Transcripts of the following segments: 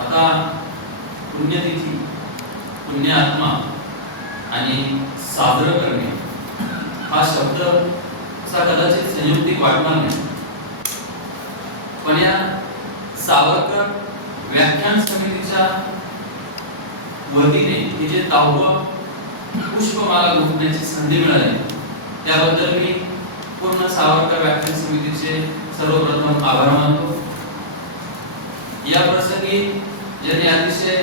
आता पुण्यतिथी, पुण्य आत्मा आणि साजरं करणे हा शब्द असा कदाचित संयुक्तिक वाटणार नाही, पण या सावरकर व्याख्यान समितीच्या वतीने हे जे 10वं पुष्पमाला गुंफण्याची संधी मिळाली त्याबद्दल मी पूर्ण सावरकर व्याख्यान समितीचे सर्वप्रथम आभार मानतो। या प्रसंगी ज्यांनी अतिशय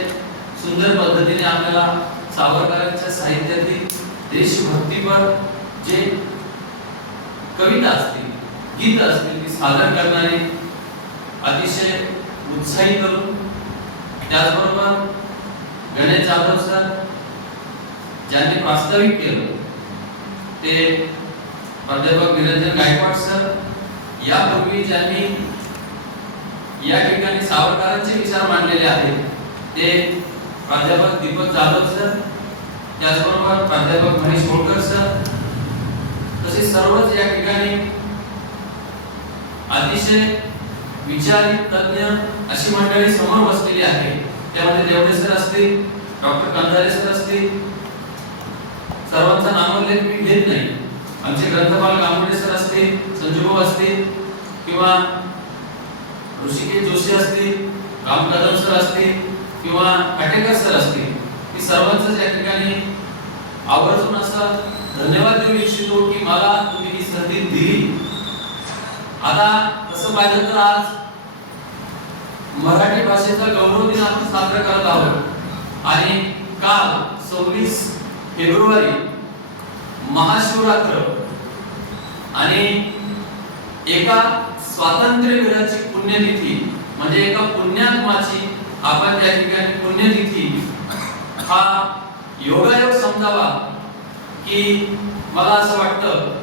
सुंदर पद्धतीने आपल्याला सावरकरांच्या साहित्यातील देशभक्तीपर जे कविता असतील, गीत असतील ती सादर करणारे अतिशय उत्साही करून, त्याचबरोबर गणेश जाधव सर ज्यांनी प्रास्ताविक केलं ते प्राध्यापक निरंजन गायकवाड सर, यापूर्वी ज्यांनी या ठिकाणी सावरकरांचे विचार मांडलेले आहेत ते प्राध्यापक दीपक जाधव सर, त्याचबरोबर प्राध्यापक महेश होळकर सर, तसे सर्वच या ठिकाणी अतिशय विचारित तज्ञ अशी मंडळी समोर बसलेली आहे। त्यामध्ये देवडे सर असतील, डॉक्टर कंधारे सर असतील, सर्वांचा नामोल्लेख मी घेत नाही, आमचे ग्रंथपाल गांगुर्डे सर असतील, संजूभाऊ असतील किंवा ऋषिकेश जोशी असतील, राम कदम सर असतील किंवा काटेकर सर असतील, मी सर्वांचं या ठिकाणी आवर्जून असं धन्यवाद देऊ इच्छितो की मला तुम्ही ही संधी दिली। आता तसं पाहिलं तर आज मराठी भाषेचा गौरव दिन आपण साजरा करत आहोत आणि काल 26 फेब्रुवारी महाशिवरात्र आणि एका स्वातंत्र्यवीराची पुण्यतिथी म्हणजे एका पुण्यात्माची आपण त्या ठिकाणी पुण्यतिथी हा योगायोग समजावा की मला असं वाटतं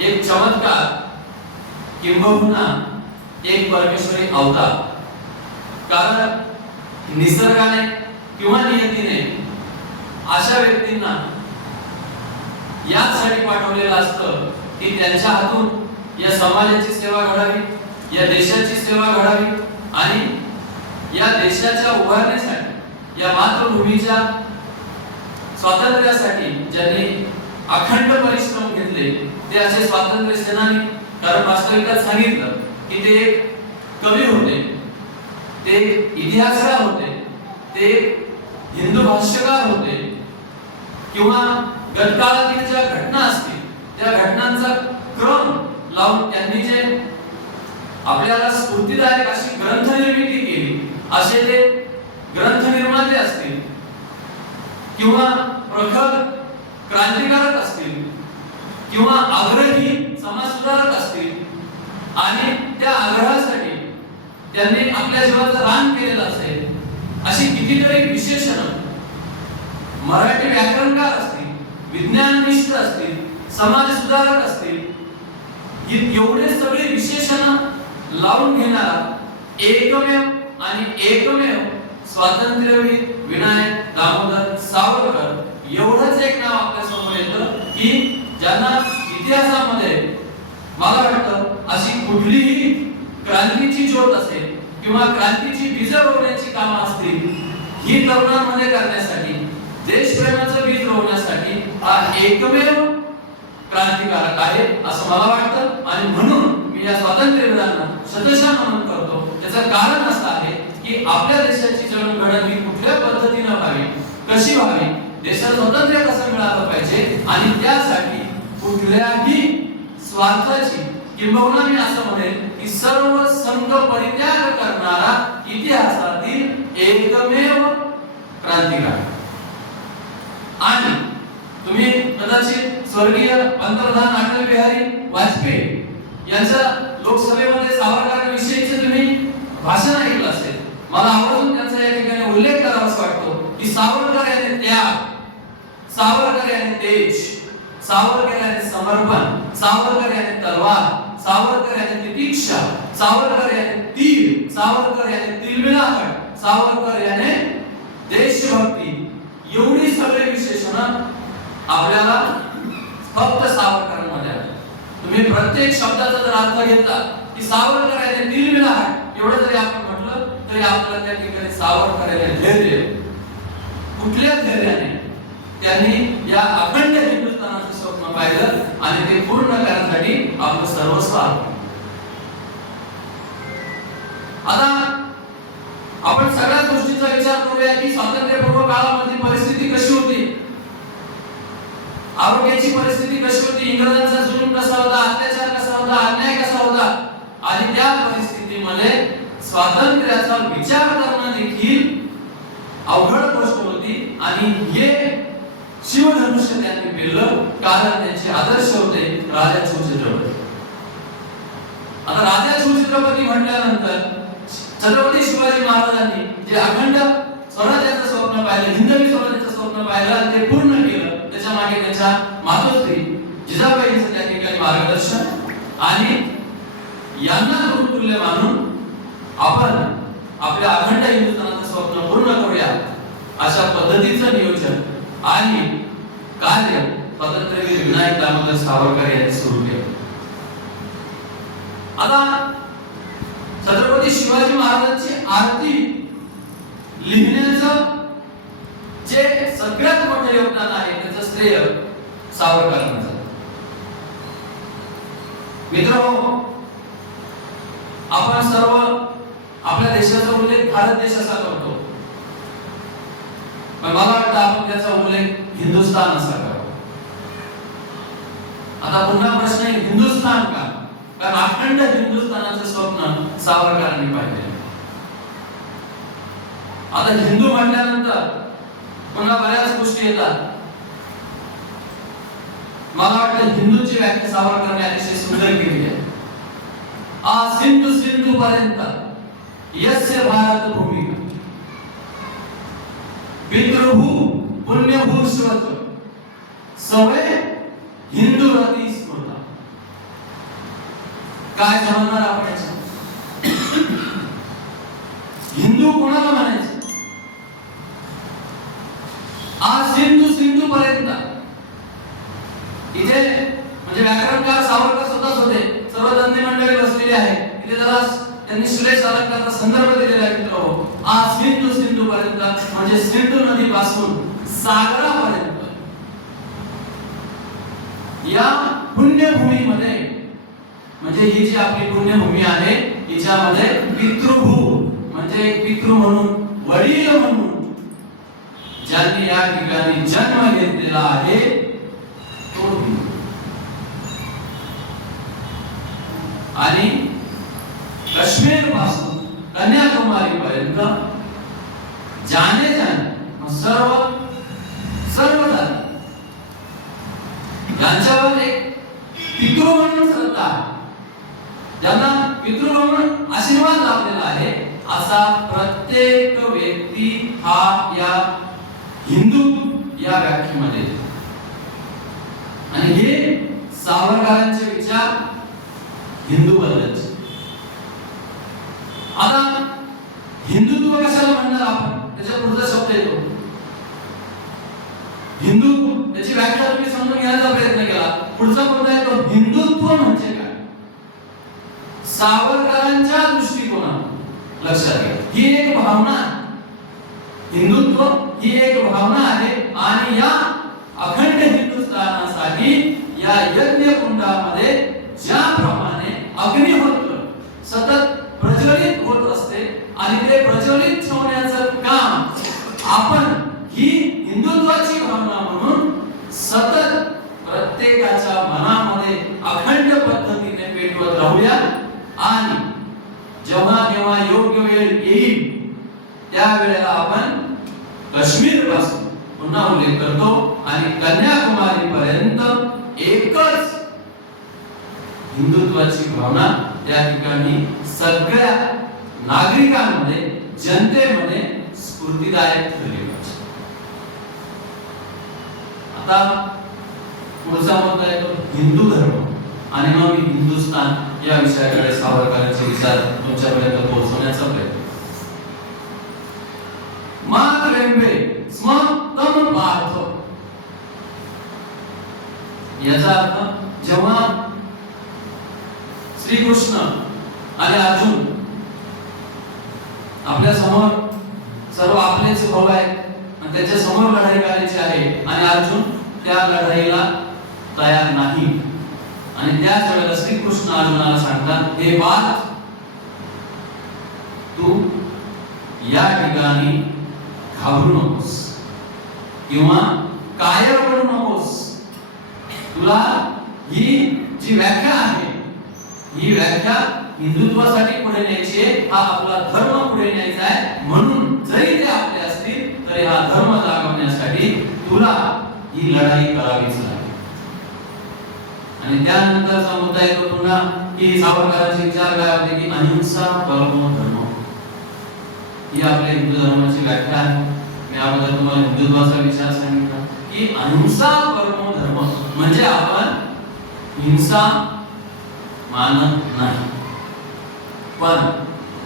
एक चमत्कार किंबहुना एक परमेश्वरी अवतार, कारण निसर्गाने किंवा नियतीने अशा व्यक्तींना यासाठी पाठवलेलं असतं की त्यांच्या हातून या समाजाची सेवा घडावी, या देशाची सेवा घडावी आणि या देशाच्या उभारणीसाठी, या मातृभूमीच्या स्वातंत्र्यासाठी ज्यांनी अखंड परिश्रम घेतले ते असे स्वातंत्र्य सेनानी। कारण वास्तविकात सांगितलं की ते एक कवी होते, ते इतिहासकार होते, ते हिंदू भाष्यकार होते किंवा गतकाळातील ज्या घटना असतील त्या घटनांचा क्रम लावून त्यांनी जे आपल्याला स्फूर्तिदायक अशी ग्रंथ निर्मिती केली, असे ते ग्रंथ निर्माते असतील किंवा प्रखर क्रांतिकारक असतील किंवा आग्रही समाज सुधारक असतील आणि त्या आग्रहासाठी त्यांनी आपल्या जीवाचं रान केलेलं असेल, अशी कितीतरी विशेषणं मराठी व्याकरणकार असतील, विज्ञाननिष्ठ असतील, समाज सुधारक असतील, एवढे सगळे विशेषणं लावून घेणारा एकमेव आणि एकमेव स्वातंत्र्यवीर विनायक दामोदर सावरकर एवढंच एक नाव आपल्या समोर येतं की ज्यांना इतिहासामध्ये मला वाटतं अशी कुठलीही क्रांतीची ज्योत असेल किंवा क्रांतीची बीज रोवण्याची कामं असतील ही तरुणांमध्ये करण्यासाठी, देशप्रेमाचं बीज रोवण्यासाठी हा एकमेव क्रांतिकारक आहे असं मला वाटतं। आणि म्हणून मी या स्वातंत्र्यवीरांना शतशः नमन करतो। त्याचं कारण असं आहे की आपल्या देशाची जडणघडण ही कुठल्या पद्धतीने व्हावी, कशी व्हावी, देशाला स्वातंत्र्य कसं मिळालं पाहिजे आणि त्यासाठी कुठल्याही स्वार्थाची किंबहुना मी असं म्हणेन की सर्व संघ परित्याग करणारा इतिहासातील एकमेव क्रांतिकारक। आणि तुम्ही कदाचित स्वर्गीय पंतप्रधान अटल बिहारी वाजपेयी यांच्या लोकसभेमध्ये सावरकरांविषयीचे तुम्ही भाषण ऐकलं असेल। मला आवर्जून त्यांचा या ठिकाणी उल्लेख करावासा वाटतो की सावरकर याने त्याग, सावरकर याने देश, सावरकर याने समर्पण, सावरकर याने तलवार, सावरकर याने तितिक्षा, सावरकर याने तीर, सावरकर याने तिलमिलाहट, सावरकर याने देशभक्ती, एवढी सगळे विशेषणं आपल्याला फक्त सावरकरांमध्ये आहे। तुम्ही प्रत्येक शब्दाचा जर अर्थ घेतला की सावरकर याने तिलमिलाहट एवढं जरी आपण म्हटलं तरी आपल्याला त्या ठिकाणी सावरकरांनी धैर्य, कुठल्या धैर्याने त्यांनी या अखंड हिंदुस्थानाचं स्वप्न पाहिलं आणि ते पूर्ण करण्यासाठी आपलं सर्वस्व अर्पण. आता आपण सगळ्या गोष्टींचा विचार करूया की स्वातंत्र्यपूर्व काळामध्ये परिस्थिती कशी होती, आरोग्याची परिस्थिती कशी होती, इंग्रजांचा जुलूम कसा होता, अत्याचार कसा होता, अन्याय कसा होता, आणि त्या परिस्थितीमध्ये स्वातंत्र्याचा विचार करणं देखील अवघड गोष्ट होती. आणि हे शिवधनुष्य त्यांनी पेरलं, कारण त्यांचे आदर्श होते राजा शिवछत्रपती. आता राजा शिवछत्रपती म्हटल्यानंतर छत्रपती शिवाजी महाराजांनी जे अखंड स्वराज्याचं स्वप्न पाहिलं, हिंदवी स्वराज्याचं स्वप्न पाहिलं आणि ते पूर्ण केलं, त्याच्या मागे त्यांच्या मातोश्री जिजाबाईंचं त्या ठिकाणी मार्गदर्शन, आणि यांना गुरुतुल्य मानून आपण आपल्या अखंड हिंदुस्थानाचं स्वप्न पूर्ण करूया अशा पद्धतीचं नियोजन आणि कार्य स्वातंत्र्यवीर विनायक दामोदर सावरकर यांनी सुरू केलं. आता छत्रपती शिवाजी महाराजांची आरती लिहिण्याचं जे सगळ्यात मोठं योगदान आहे त्याचं श्रेय सावरकरांना जातं. मित्रांनो, आपण सर्व आपल्या देशाचा उल्लेख भारत देश असा करतो, पण मला वाटतं आपण त्याचा उल्लेख हिंदुस्थान असा करावा. आता पुन्हा प्रश्न आहे, हिंदुस्थान का? कारण अखंड हिंदुस्थानाचं स्वप्न सावरकरांनी पाहिले. आता हिंदू म्हटल्यानंतर पुन्हा बऱ्याच गोष्टी येतात. मला वाटतं हिंदूची व्याख्या सावरकरांनी अतिशय सुंदर केली आहे. आ सिंधू सिंधू पर्यंत यस्य भारत भूमिका पितृभू पुण्यभू श्वत सवय हिंदू रती स्मृता. काय समजणार आपण हिंदू कोणाला म्हणायचं? आज सिंधू सिंधू पर्यंत इथे म्हणजे व्याकरणकार सावरकर स्वतःच होते, सर्व धंदे मंडळी बसलेली आहे इथे. जरा त्यांनी श्लेष अलंकाराचा संदर्भ दिलेला आहे मित्रांनो. आज सिंधू सिंधू पर्यंत म्हणजे सिंधू नदी पासून सागरापर्यंत या पुण्यभूमीमध्ये, म्हणजे ही जी आपली पुण्यभूमी आहे हिच्यामध्ये पितृभू म्हणजे पितृ म्हणून, वडील म्हणून ज्यांनी या ठिकाणी जन्म घेतलेला आहे तो हिंदू. आणि काश्मीर पासून कन्याकुमारी पर्यंत जाणे सर्व धर्म यांच्यावर एक पितृ म्हणून श्रद्धा आहे, ज्यांना पितृ म्हणून आशीर्वाद लाभलेला आहे, असा प्रत्येक व्यक्ती हा या हिंदू या व्याख्येमध्ये. आणि हे सावरकरांचे विचार हिंदू बद्दलचे. आता हिंदुत्व कशाला म्हणणार आपण, त्याच्या पुढचा शब्द येतो हिंदू. त्याची व्याख्या तुम्ही समजून घेण्याचा प्रयत्न केला. पुढचा शब्द येतो हिंदुत्व म्हणजे काय. सावरकरांच्या दृष्टिकोनातून लक्षात घ्या, ही एक भावना, हिंदुत्व ही एक भावना आहे. आणि या अखंड हिंदुस्थानासाठी या यज्ञ कुंडामध्ये ज्याप्रमाणे अग्निहोत्र सतत प्रज्वलित होत असते आणि ते प्रज्वलित ठेवण्याचं काम आपण ही हिंदुत्वाची भावना म्हणून सतत प्रत्येकाच्या मनामध्ये अखंड पद्धतीने पेटवत राहूया. आणि जेव्हा जेव्हा योग्य वेळ येईल त्यावेळेला आपण काश्मीर पासून पुन्हा उल्लेख करतो आणि कन्याकुमारी पर्यंत एकच हिंदुत्वाची भावना त्या ठिकाणी सगळ्या नागरिकांमध्ये, जनतेमध्ये स्फूर्तिदायक ठरली पाहिजे. आता पुढचा मुद्दा येतो हिंदू धर्म आणि मग हिंदुस्थान या विषयाकडे सावरकरांचे विचार तुमच्यापर्यंत पोहोचवण्याचा प्रयत्न. मातृंबे स्म तम पार्थ याचा अर्थ जेव्हा श्रीकृष्ण आणि अर्जुन आपल्या समोर सर्व आपलेच भाऊ आहेत आणि त्याच्या समोर लढाई करायची आहे आणि अर्जुन त्या लढाईला तयार नाही. आणि त्याच वेळेला श्रीकृष्ण अर्जुनाला सांगतात, हे बाळ तू या ठिकाणी घाबरू नकोस किंवा कायर पडू नकोस. तुला ही जी व्याख्या आहे ही व्याख्या हिंदुत्वासाठी पुढे न्यायची आहे, हा आपला धर्म पुढे न्यायचा आहे. म्हणून जरी ते आपले असतील तरी हा धर्म जागवण्यासाठी तुला ही लढाई करावीच लागेल. आणि त्यानंतरचा मुद्दा येतो पुन्हा की सावरकरांचे विचार काय होते की अहिंसा परमो धर्म ही आपल्या हिंदू धर्माची व्याख्या आहे. मी अगोदर तुम्हाला हिंदुत्वाचा विचार सांगितला की अहिंसा परमो धर्म म्हणजे आपण हिंसा मानत नाही. पण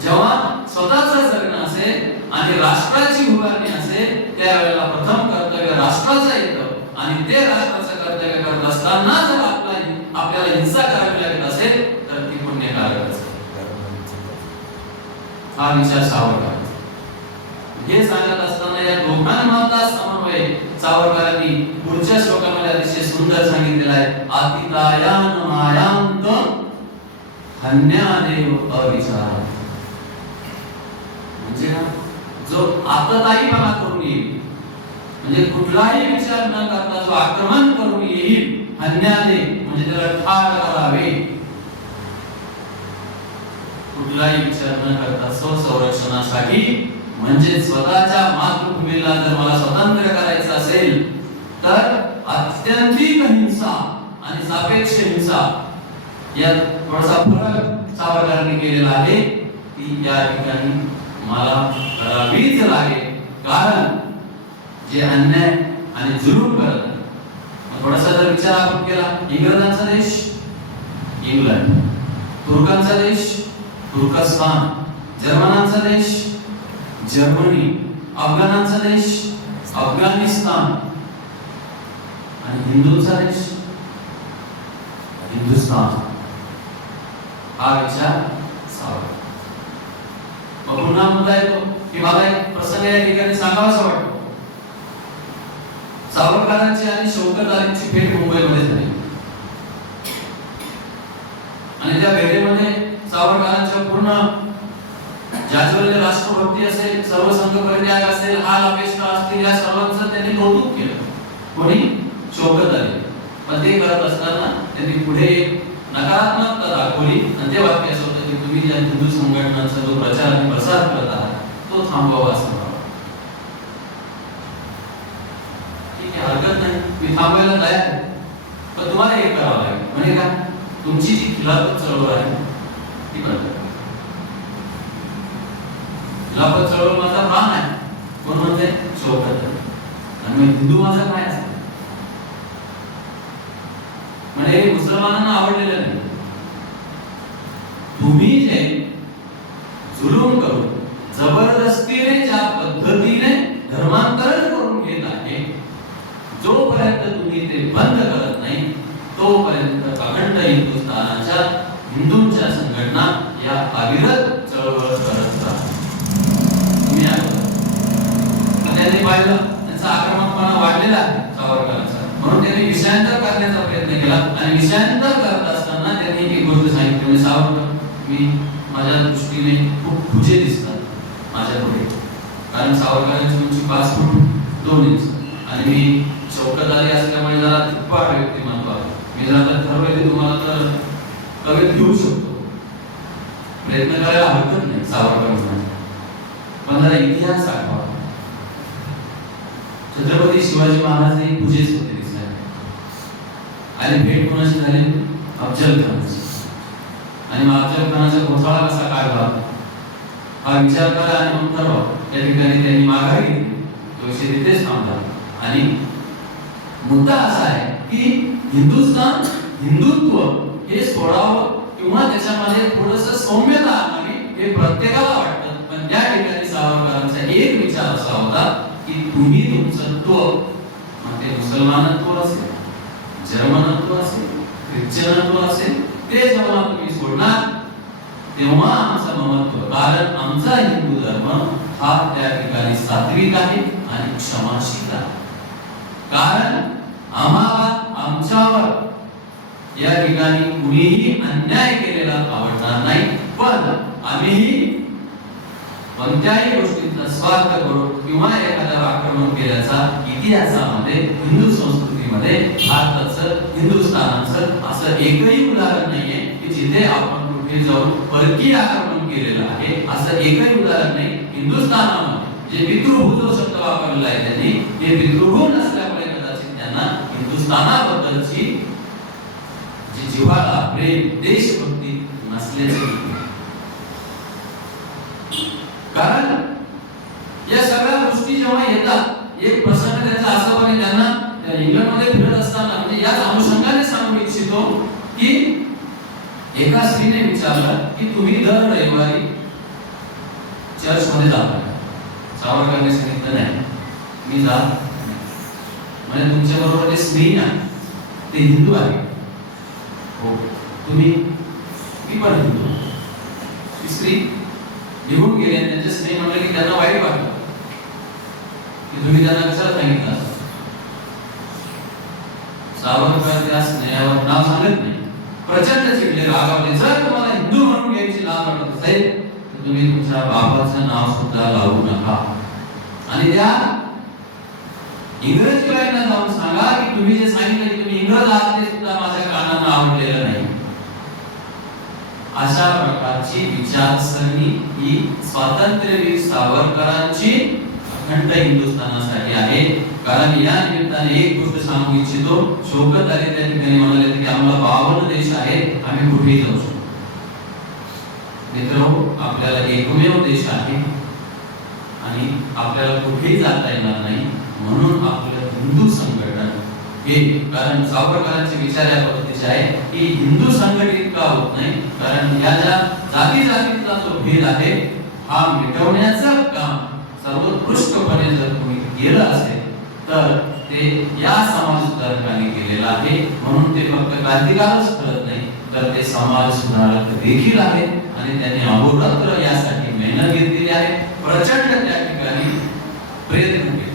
जेव्हा स्वतःचं जगणं असेल आणि राष्ट्राची उभारणी असेल त्यावेळेला प्रथम कर्तव्य राष्ट्राचं येतं आणि ते राष्ट्राचं कर्तव्य करत असताना जर आपल्याला हिंसा करावी लागत असेल तर ती पुण्यकारक असेल. हा विचार सावरकर हे सांगत असताना या दोघांमधला समन्वय सावरकरांनी पुढच्या श्लोकामध्ये अतिशय सुंदर सांगितलेला आहे. आतितायान मायांत हन्यादेव अविचार म्हणजे जो आतताईपणा करून येईल म्हणजे कुठलाही विचार न करता जो आक्रमण करून येईल हन्यादे म्हणजे त्याला ठार करावे. कुठलाही विचार न करता स्वसंरक्षणासाठी म्हणजे स्वतःच्या मातृभूमीला जर मला स्वतंत्र करायचं असेल तर अत्यंतिक हिंसा आणि सापेक्ष हिंसा यात थोडासा फरक सावरकरांनी केलेला आहे की या ठिकाणी मला करावीच लागेल. कारण जे अन्याय आणि जुलूम करत थोडासा जर विचार आपण केला, इंग्रजांचा देश इंग्लंड, तुर्कांचा देश तुर्कस्तान, जर्मनांचा देश जर्मनी, अफगाणांचा देश अफगाणिस्तान आणि हिंदूंचा देश हिंदुस्तान. हा विचार सावरकर. मग पुन्हा मुद्दा येतो की मला एक प्रसंग या ठिकाणी सांगावासा वाटतो. सावरकरांची आणि शौकत अलींची भेट मुंबईमध्ये झाली आणि त्या भेटीमध्ये सावरकरांच्या पूर्ण ज्याच्यामध्ये राष्ट्रभक्ती असेल, सर्व संघ परित्याग असेल, हाल अपेक्षा असतील या सर्वांचं त्यांनी कौतुक केलं. कोणी? शौकत अली. पण ते करत असताना त्यांनी पुढे नकारात्मकता दाखवली आणि ते वाक्य असं होतं की तुम्ही या हिंदू संघटनांचा जो प्रचार आणि प्रसार करत आहात तो थांबवा असं म्हणावं. ठीक आहे, हरकत नाही, मी थांबवायला तयार आहे, पण तुम्हाला एक करावं लागेल. म्हणजे का तुमची जी खिलाफत चळवळ आहे ती बंद करा. खिलाफत चळवळ माझा प्राण आहे. कोण म्हणते? शौकत. आणि मग हिंदू माझा काय असतो म्हणजे हे मुसलमानांना आवडलेलं नाही. तुम्ही जे जुलूम करून जबरदस्तीने ज्या पद्धतीने धर्मांतरण करून घेत आहे जोपर्यंत तुम्ही ते बंद करत नाही तोपर्यंत अखंड हिंदुस्थानाच्या हिंदूंच्या संघटना या अविरत चळवळ करत राहतात. तुम्ही त्यांनी पाहिलं त्यांचा आक्रमकपणा वाढलेला आहे सावरकरांचा, म्हणून त्यांनी विषयांतर करण्याचा प्रयत्न केला आणि विषयांतर करत असताना त्यांनी एक गोष्ट सांगितली म्हणजे सावरकर मी माझ्या दृष्टीने खूप खुजे दिसतात माझ्या पुढे, कारण सावरकरांची उंची 5 फूट 2 इंच आणि मी शौकत अली असल्यामुळे जरा धिप्पाड व्यक्तिमत्व आहे. मी जरा ठरवले तुम्हाला तर कवेत घेऊ शकतो, प्रयत्न करायला हरकत नाही सावरकर म्हणून, पण जरा इतिहास आठवा. छत्रपती शिवाजी महाराज हे पूजेच होते दिसले आणि भेट कोणाशी झाली? अफजल खानाची. आणि मग अफजल खानाचा घोटाळा कसा काढला हा विचार करा आणि मग ठरवा. त्या ठिकाणी त्यांनी माघारी घेतली, तो विषय तिथेच थांबला. आणि मुद्दा असा आहे की हिंदुस्थान हिंदुत्व हे सोडावं किंवा त्याच्यामध्ये थोडंसं सौम्यता आणावी हे प्रत्येकाला वाटतं, पण त्या ठिकाणी सावरकरांचा एक विचार असा होता की तुम्ही तुमचं तत्व म्हणजे मुसलमानत्व असेल, जर्मनत्व असेल, ख्रिश्चनत्व असेल ते जेव्हा तुम्ही सोडणार तेव्हा आमचं महत्व, कारण आमचा हिंदू धर्म हा त्या ठिकाणी सात्विक आहे आणि क्षमाशील आहे. कारण आम्हाला आमच्यावर या ठिकाणी कुणीही अन्याय केलेला आवडणार नाही, पण आम्हीही कोणत्याही गोष्टींचा स्वार्थ करून किंवा एखाद्यावर आक्रमण केल्याचा इतिहासामध्ये हिंदू संस्कृतीमध्ये भारताचं, हिंदुस्थानाचं असं एकही उदाहरण नाहीये की जिथे आपण कुठे जाऊन परकीय आक्रमण केलेलं आहे. असं एकही उदाहरण नाही. हिंदुस्थानामध्ये जे पितृभू जो शब्द वापरलेला आहे त्यांनी, हे पितृभू नसल्यामुळे कदाचित त्यांना हिंदुस्थानाबद्दलची जी जिव्हाळा, प्रेम, देशभक्ती नसल्याचे. कारण या सगळ्या गोष्टी जेव्हा येतात, एक प्रसंग त्यांचा असं पण त्यांना इंग्लंडमध्ये फिरत असताना, म्हणजे याच अनुषंगाने सांगू इच्छितो की एका स्त्रीने विचारलं की तुम्ही दर रविवारी चर्चमध्ये जाता. सावरकरांनी सांगितलं नाही, मी जात नाही. म्हणजे तुमच्या बरोबर जे स्त्री ना ते हिंदू आहे. हो, तुम्ही, मी पण हिंदू. ती स्त्री निघून गेले आणि त्यांचे स्नेह म्हणले की त्यांना वाईट वाटलं की तुम्ही त्यांना कशाला सांगितलं असं. सावरकर त्या स्नेहावर नाव सांगत नाही, प्रचंड चिडले, रागावले. जर तुम्हाला हिंदू म्हणून घ्यायची लाज वाटत असेल तर तुम्ही तुमच्या बाबाचं नाव सुद्धा लावू नका. आणि त्या इंग्रजीवाल्यांना जाऊन सांगा की तुम्ही जे सांगितलं की तुम्ही इंग्रज आहात ते सुद्धा माझ्या कानांना आवडलेलं नाही. अशा प्रकारची विचारसरणी ही स्वातंत्र्यवीर सावरकरांची अखंड हिंदुस्थानासाठी आहे. कारण या निमित्ताने एक गोष्ट सांगू इच्छितो, शौकत अली त्या ठिकाणी म्हणाले की आम्हाला 52 देश आहेत, आम्ही कुठेही जाऊ शकतो. मित्रांनो, आपल्याला एकमेव देश आहे आणि आपल्याला कुठेही जाता येणार नाही. म्हणून आपलं हिंदू संघटन हे, कारण सावरकरांचे विचार या पद्धतीचे आहे की हिंदू संघटित का होत नाही, कारण या ज्या जाती जातीतला जो भेद आहे हा मिटवण्याचं काम सर्वोत्कृष्टपणे जर कोणी केलं असेल तर ते या समाज सुधारकांनी केलेलं आहे. म्हणून ते फक्त क्रांतिकारकच करत नाही तर ते समाज सुधारक देखील आहेत आणि त्यांनी अहोरात्र यासाठी मेहनत घेतलेली आहे. प्रचंड त्या ठिकाणी प्रयत्न केले.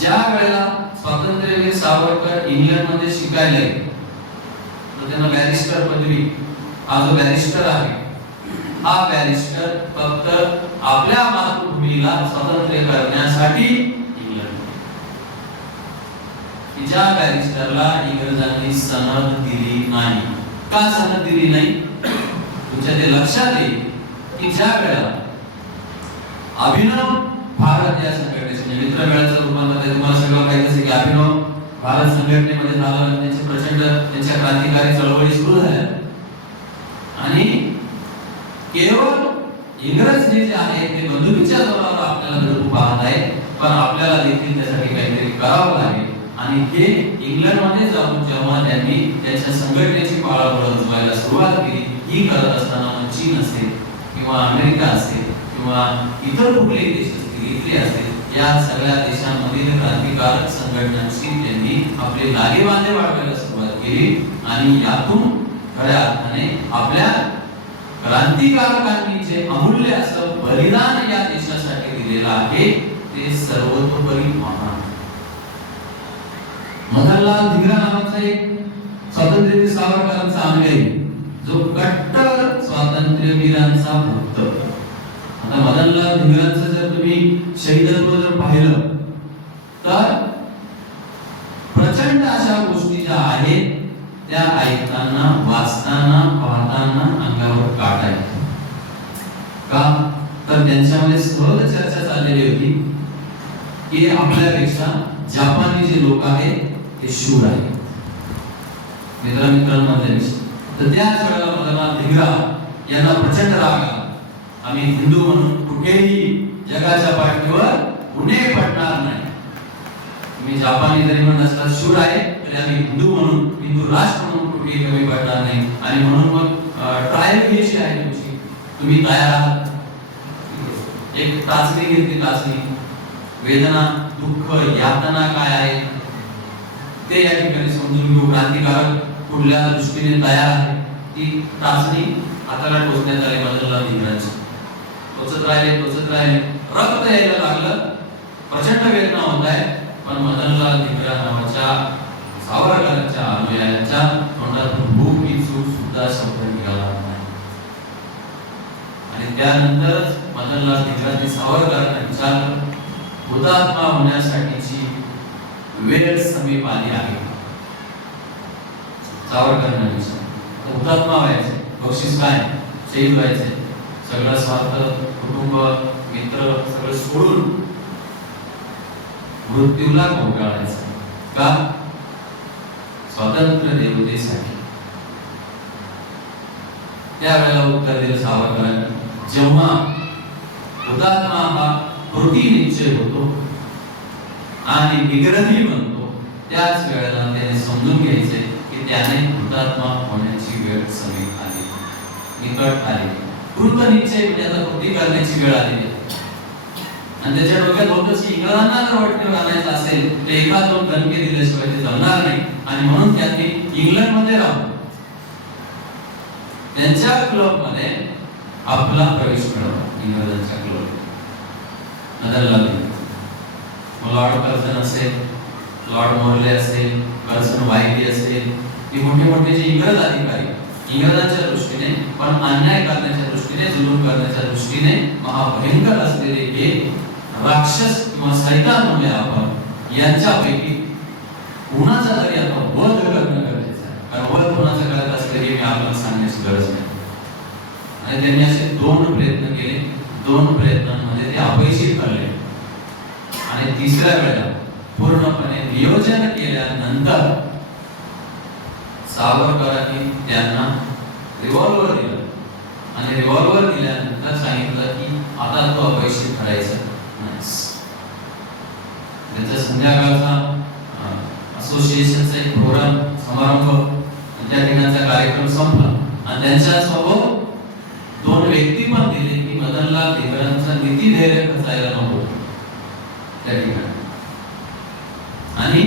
ज्या वेळेला स्वातंत्र्यवीर सावरकर इंग्लंडमध्ये शिकायला गेले तर त्यांना बॅरिस्टर पदवी, हा जो बॅरिस्टर आहे हा बॅरिस्टर फक्त आपल्या मातृभूमीला स्वातंत्र्य करण्यासाठी इंग्लंड. ज्या बॅरिस्टरला इंग्रजांनी सनद दिली नाही. का सनद दिली नाही? तुमच्या ते लक्षात येईल की ज्या वेळेला अभिनव भारत या संघटनेचे मित्रमेळाचं रूपामध्ये तुम्हाला सगळं माहिती असेल की अभिनव भारत संघटनेमध्ये झालं. त्यांचे प्रचंड त्यांच्या क्रांतिकारी चळवळी सुरू झाल्या आणि केवळ इंग्रज जे आहे ते बंदुकीच्या जोरावर आपल्याला धरून पाहत आहे, पण आपल्याला देखील त्यासाठी काहीतरी करावं लागेल. आणि हे इंग्लंडमध्ये जाऊन जेव्हा त्यांनी त्यांच्या संघटनेची पाळंमुळं उजवायला सुरुवात केली, ही करत असताना चीन असेल किंवा अमेरिका असेल किंवा इतर कुठलेही देश असतील, इटली असेल, या सगळ्या देशांमधील क्रांतिकारक संघटनांशी त्यांनी आपले लागेबांधे वाढवायला सुरुवात केली आणि यातून खऱ्या अर्थाने आपल्या क्रांतिकारकांनी जे अमूल्य असं बलिदान या देशासाठी दिलेलं आहे ते सर्वतोपरी महान. मदनलाल धिंगरा नावाचा एक स्वातंत्र्यवीर सावरकरांचा अनुयायी, जो कट्टर स्वातंत्र्यवीरांचा भक्त. आता मदनलाल धिंगरांचं जर तुम्ही शहीदत्व जर पाहिलं तर प्रचंड अशा गोष्टी ज्या आहेत त्या ऐकताना, वाचताना, पाहताना अंगावर काटा येतो. का तर त्यांच्यामध्ये सहज चर्चा चाललेली होती की आपल्यापेक्षा जपानी जे लोक आहेत ते शूर आहेत. मित्रांमध्ये तर त्याच वेळेला मदनलाल धिंगरा यांना प्रचंड राग आला. आम्ही हिंदू म्हणून कुठेही जगाच्या पाठीवर गुन्हे पडणार नाही. तुम्ही जपानी जरी म्हणत असला शूर आहे तरी आम्ही हिंदू म्हणून, हिंदू राष्ट्र म्हणून कुठेही कमी पडणार नाही. आणि म्हणून मग ट्रायल घ्यायची आहे तुमची, तुम्ही तयार आहात. एक चाचणी घेतली, चाचणी वेदना, दुःख, यातना काय आहे ते या ठिकाणी समजून घेऊ. क्रांतिकारक कुठल्या दृष्टीने तयार आहे ती टाचणी हाताला टोचण्यात आली मदनलाल धिंगरांची. टोचत राहिले, रक्त यायला लागलं, प्रचंड वेदना होत आहे, पण मदनलाल धिंगरा नावाच्या सावरकरांच्या अनुयायांच्या तोंडातून भूक ही चूक सुद्धा शब्द निघाला नाही. आणि त्यानंतर मदनलाल धिंगरांनी सावरकरांना विचारलं, हुतात्मा होण्यासाठीची वेळ समीप आली आहे. सावरकरांना विचारलं, हुतात्मा व्हायचे, बक्षीस काय? शहीद व्हायचे, सगळं स्वार्थ, कुटुंब, मित्र सगळं सोडून मृत्यूला घोटाळायचं का? स्वातंत्र्य देवतेसाठी. त्यावेळेला उत्तर दिलं सावरकरांनी, जेव्हा हुतात्मा हा कृती निश्चय होतो आणि विग्रही बनतो, त्याच वेळेला त्याने समजून घ्यायचे की त्याने हुतात्मा होण्याची वेळ समीप आली, निकट आली. कृत निश्चय म्हणजे आता कृती करण्याची वेळ आली आहे. आणि त्याच्या डोक्यात होतं की इंग्रजांना जर वाटणीवर आणायचं असेल तर एका दोन दणके दिल्याशिवाय ते जमणार नाही. आणि म्हणून त्यांनी इंग्लंडमध्ये राहून त्यांच्या क्लबमध्ये आपला प्रवेश मिळवला. इंग्रजांच्या क्लब मदनलाल लॉर्ड कर्झन असेल, लॉर्ड मोर्ले असेल, कर्झन वायली असेल, हे मोठे मोठे जे इंग्रज अधिकारी इंग्रजांच्या दृष्टीने पण अन्याय करण्याच्या दृष्टीने, जुलूम करण्याच्या दृष्टीने महाभयंकर असलेले हे राक्षस किंवा सैतान म्हणूया आपण, यांच्यापैकी कुणाचा तरी आता वध करणं गरजेचं आहे. कारण वध कुणाचा करत असले की मी आपल्याला सांगण्याची गरज नाही. आणि त्यांनी असे 2 प्रयत्न केले, 2 प्रयत्नांमध्ये ते अपयशी ठरले. आणि तिसऱ्या वेळेला पूर्णपणे नियोजन केल्यानंतर सावरकरांनी त्यांना रिव्हॉल्वर दिलं. आणि रिव्हॉल्वर दिल्यानंतर सांगितलं की आता तो अपयशी ठरायचा नाही. त्यांचा संध्याकाळचा असोसिएशनचा एक प्रोग्राम समारंभ, त्या ठिकाणचा कार्यक्रम संपला. आणि त्यांच्या सोबत 2 व्यक्ती पण दिले की मदनलाल धिंगरांचा नीती धैर्य खचायला नको त्या ठिकाणी. आणि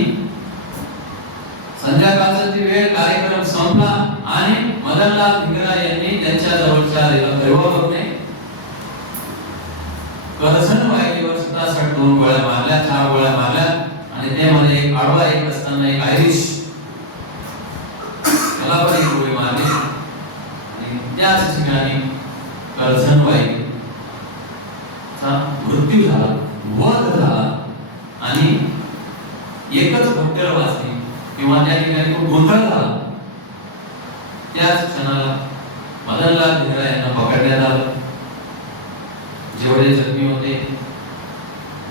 संध्याकाळचा ती वेळ, कार्यक्रम संपला आणि मदनलाल धिंगरा यांनी त्यांच्या जवळच्या रिव्हॉल्वरने कर्झन वायलीवर सुद्धा 2 गोळ्या मारल्या, 4 गोळ्या मारल्या. आणि त्यामध्ये एक आडवा, एक असताना एक आयरिश, त्याला पण 1 गोळी मारली. आणि त्याच ठिकाणी कर्झन वायलीचा मृत्यू झाला, वध झाला. आणि एकच भट्टर वाचली किंवा त्या ठिकाणी खूप गोंधळ झाला. त्याच क्षणाला मदनलाल धिंगरा यांना पकडण्यात आलं. जेवढे जखमी होते,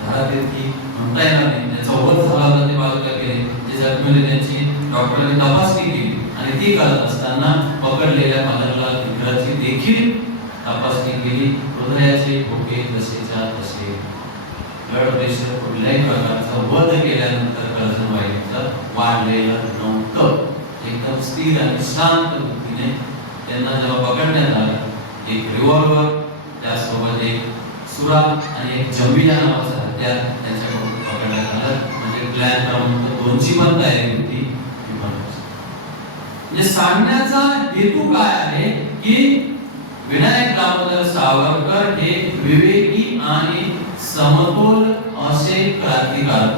धारातीर्थी म्हणता येणार नाही, त्यांचा वध झाला होता ते बाजूला केले. जे जखमी होते त्यांची डॉक्टरांनी तपासणी केली. आणि ती करत असताना पकडलेल्या मदनलाल धिंगराची देखील तपासणी केली. हृदयाचे ठोके जसेच्या तसे, ब्लड प्रेशर कुठल्याही प्रकारचा वध केल्यानंतर कर्झन वायलीचं वाढलेलं नव्हतं. एकदम स्थिर आणि शांत बुद्धीने त्यांना जेव्हा पकडण्यात आलं, एक रिव्हॉल्वर, त्यासोबत एक सुरा आणि एक जंबिया नावाचा हत्यार त्यांच्याकडून पकडण्यात आलं. म्हणजे प्लॅन क्रमांक 2ची पण तयारी होती. म्हणजे सांगण्याचा हेतू काय आहे की विनायक दामोदर सावरकर हे विवेकी आणि समतोल असे क्रांतिकारक.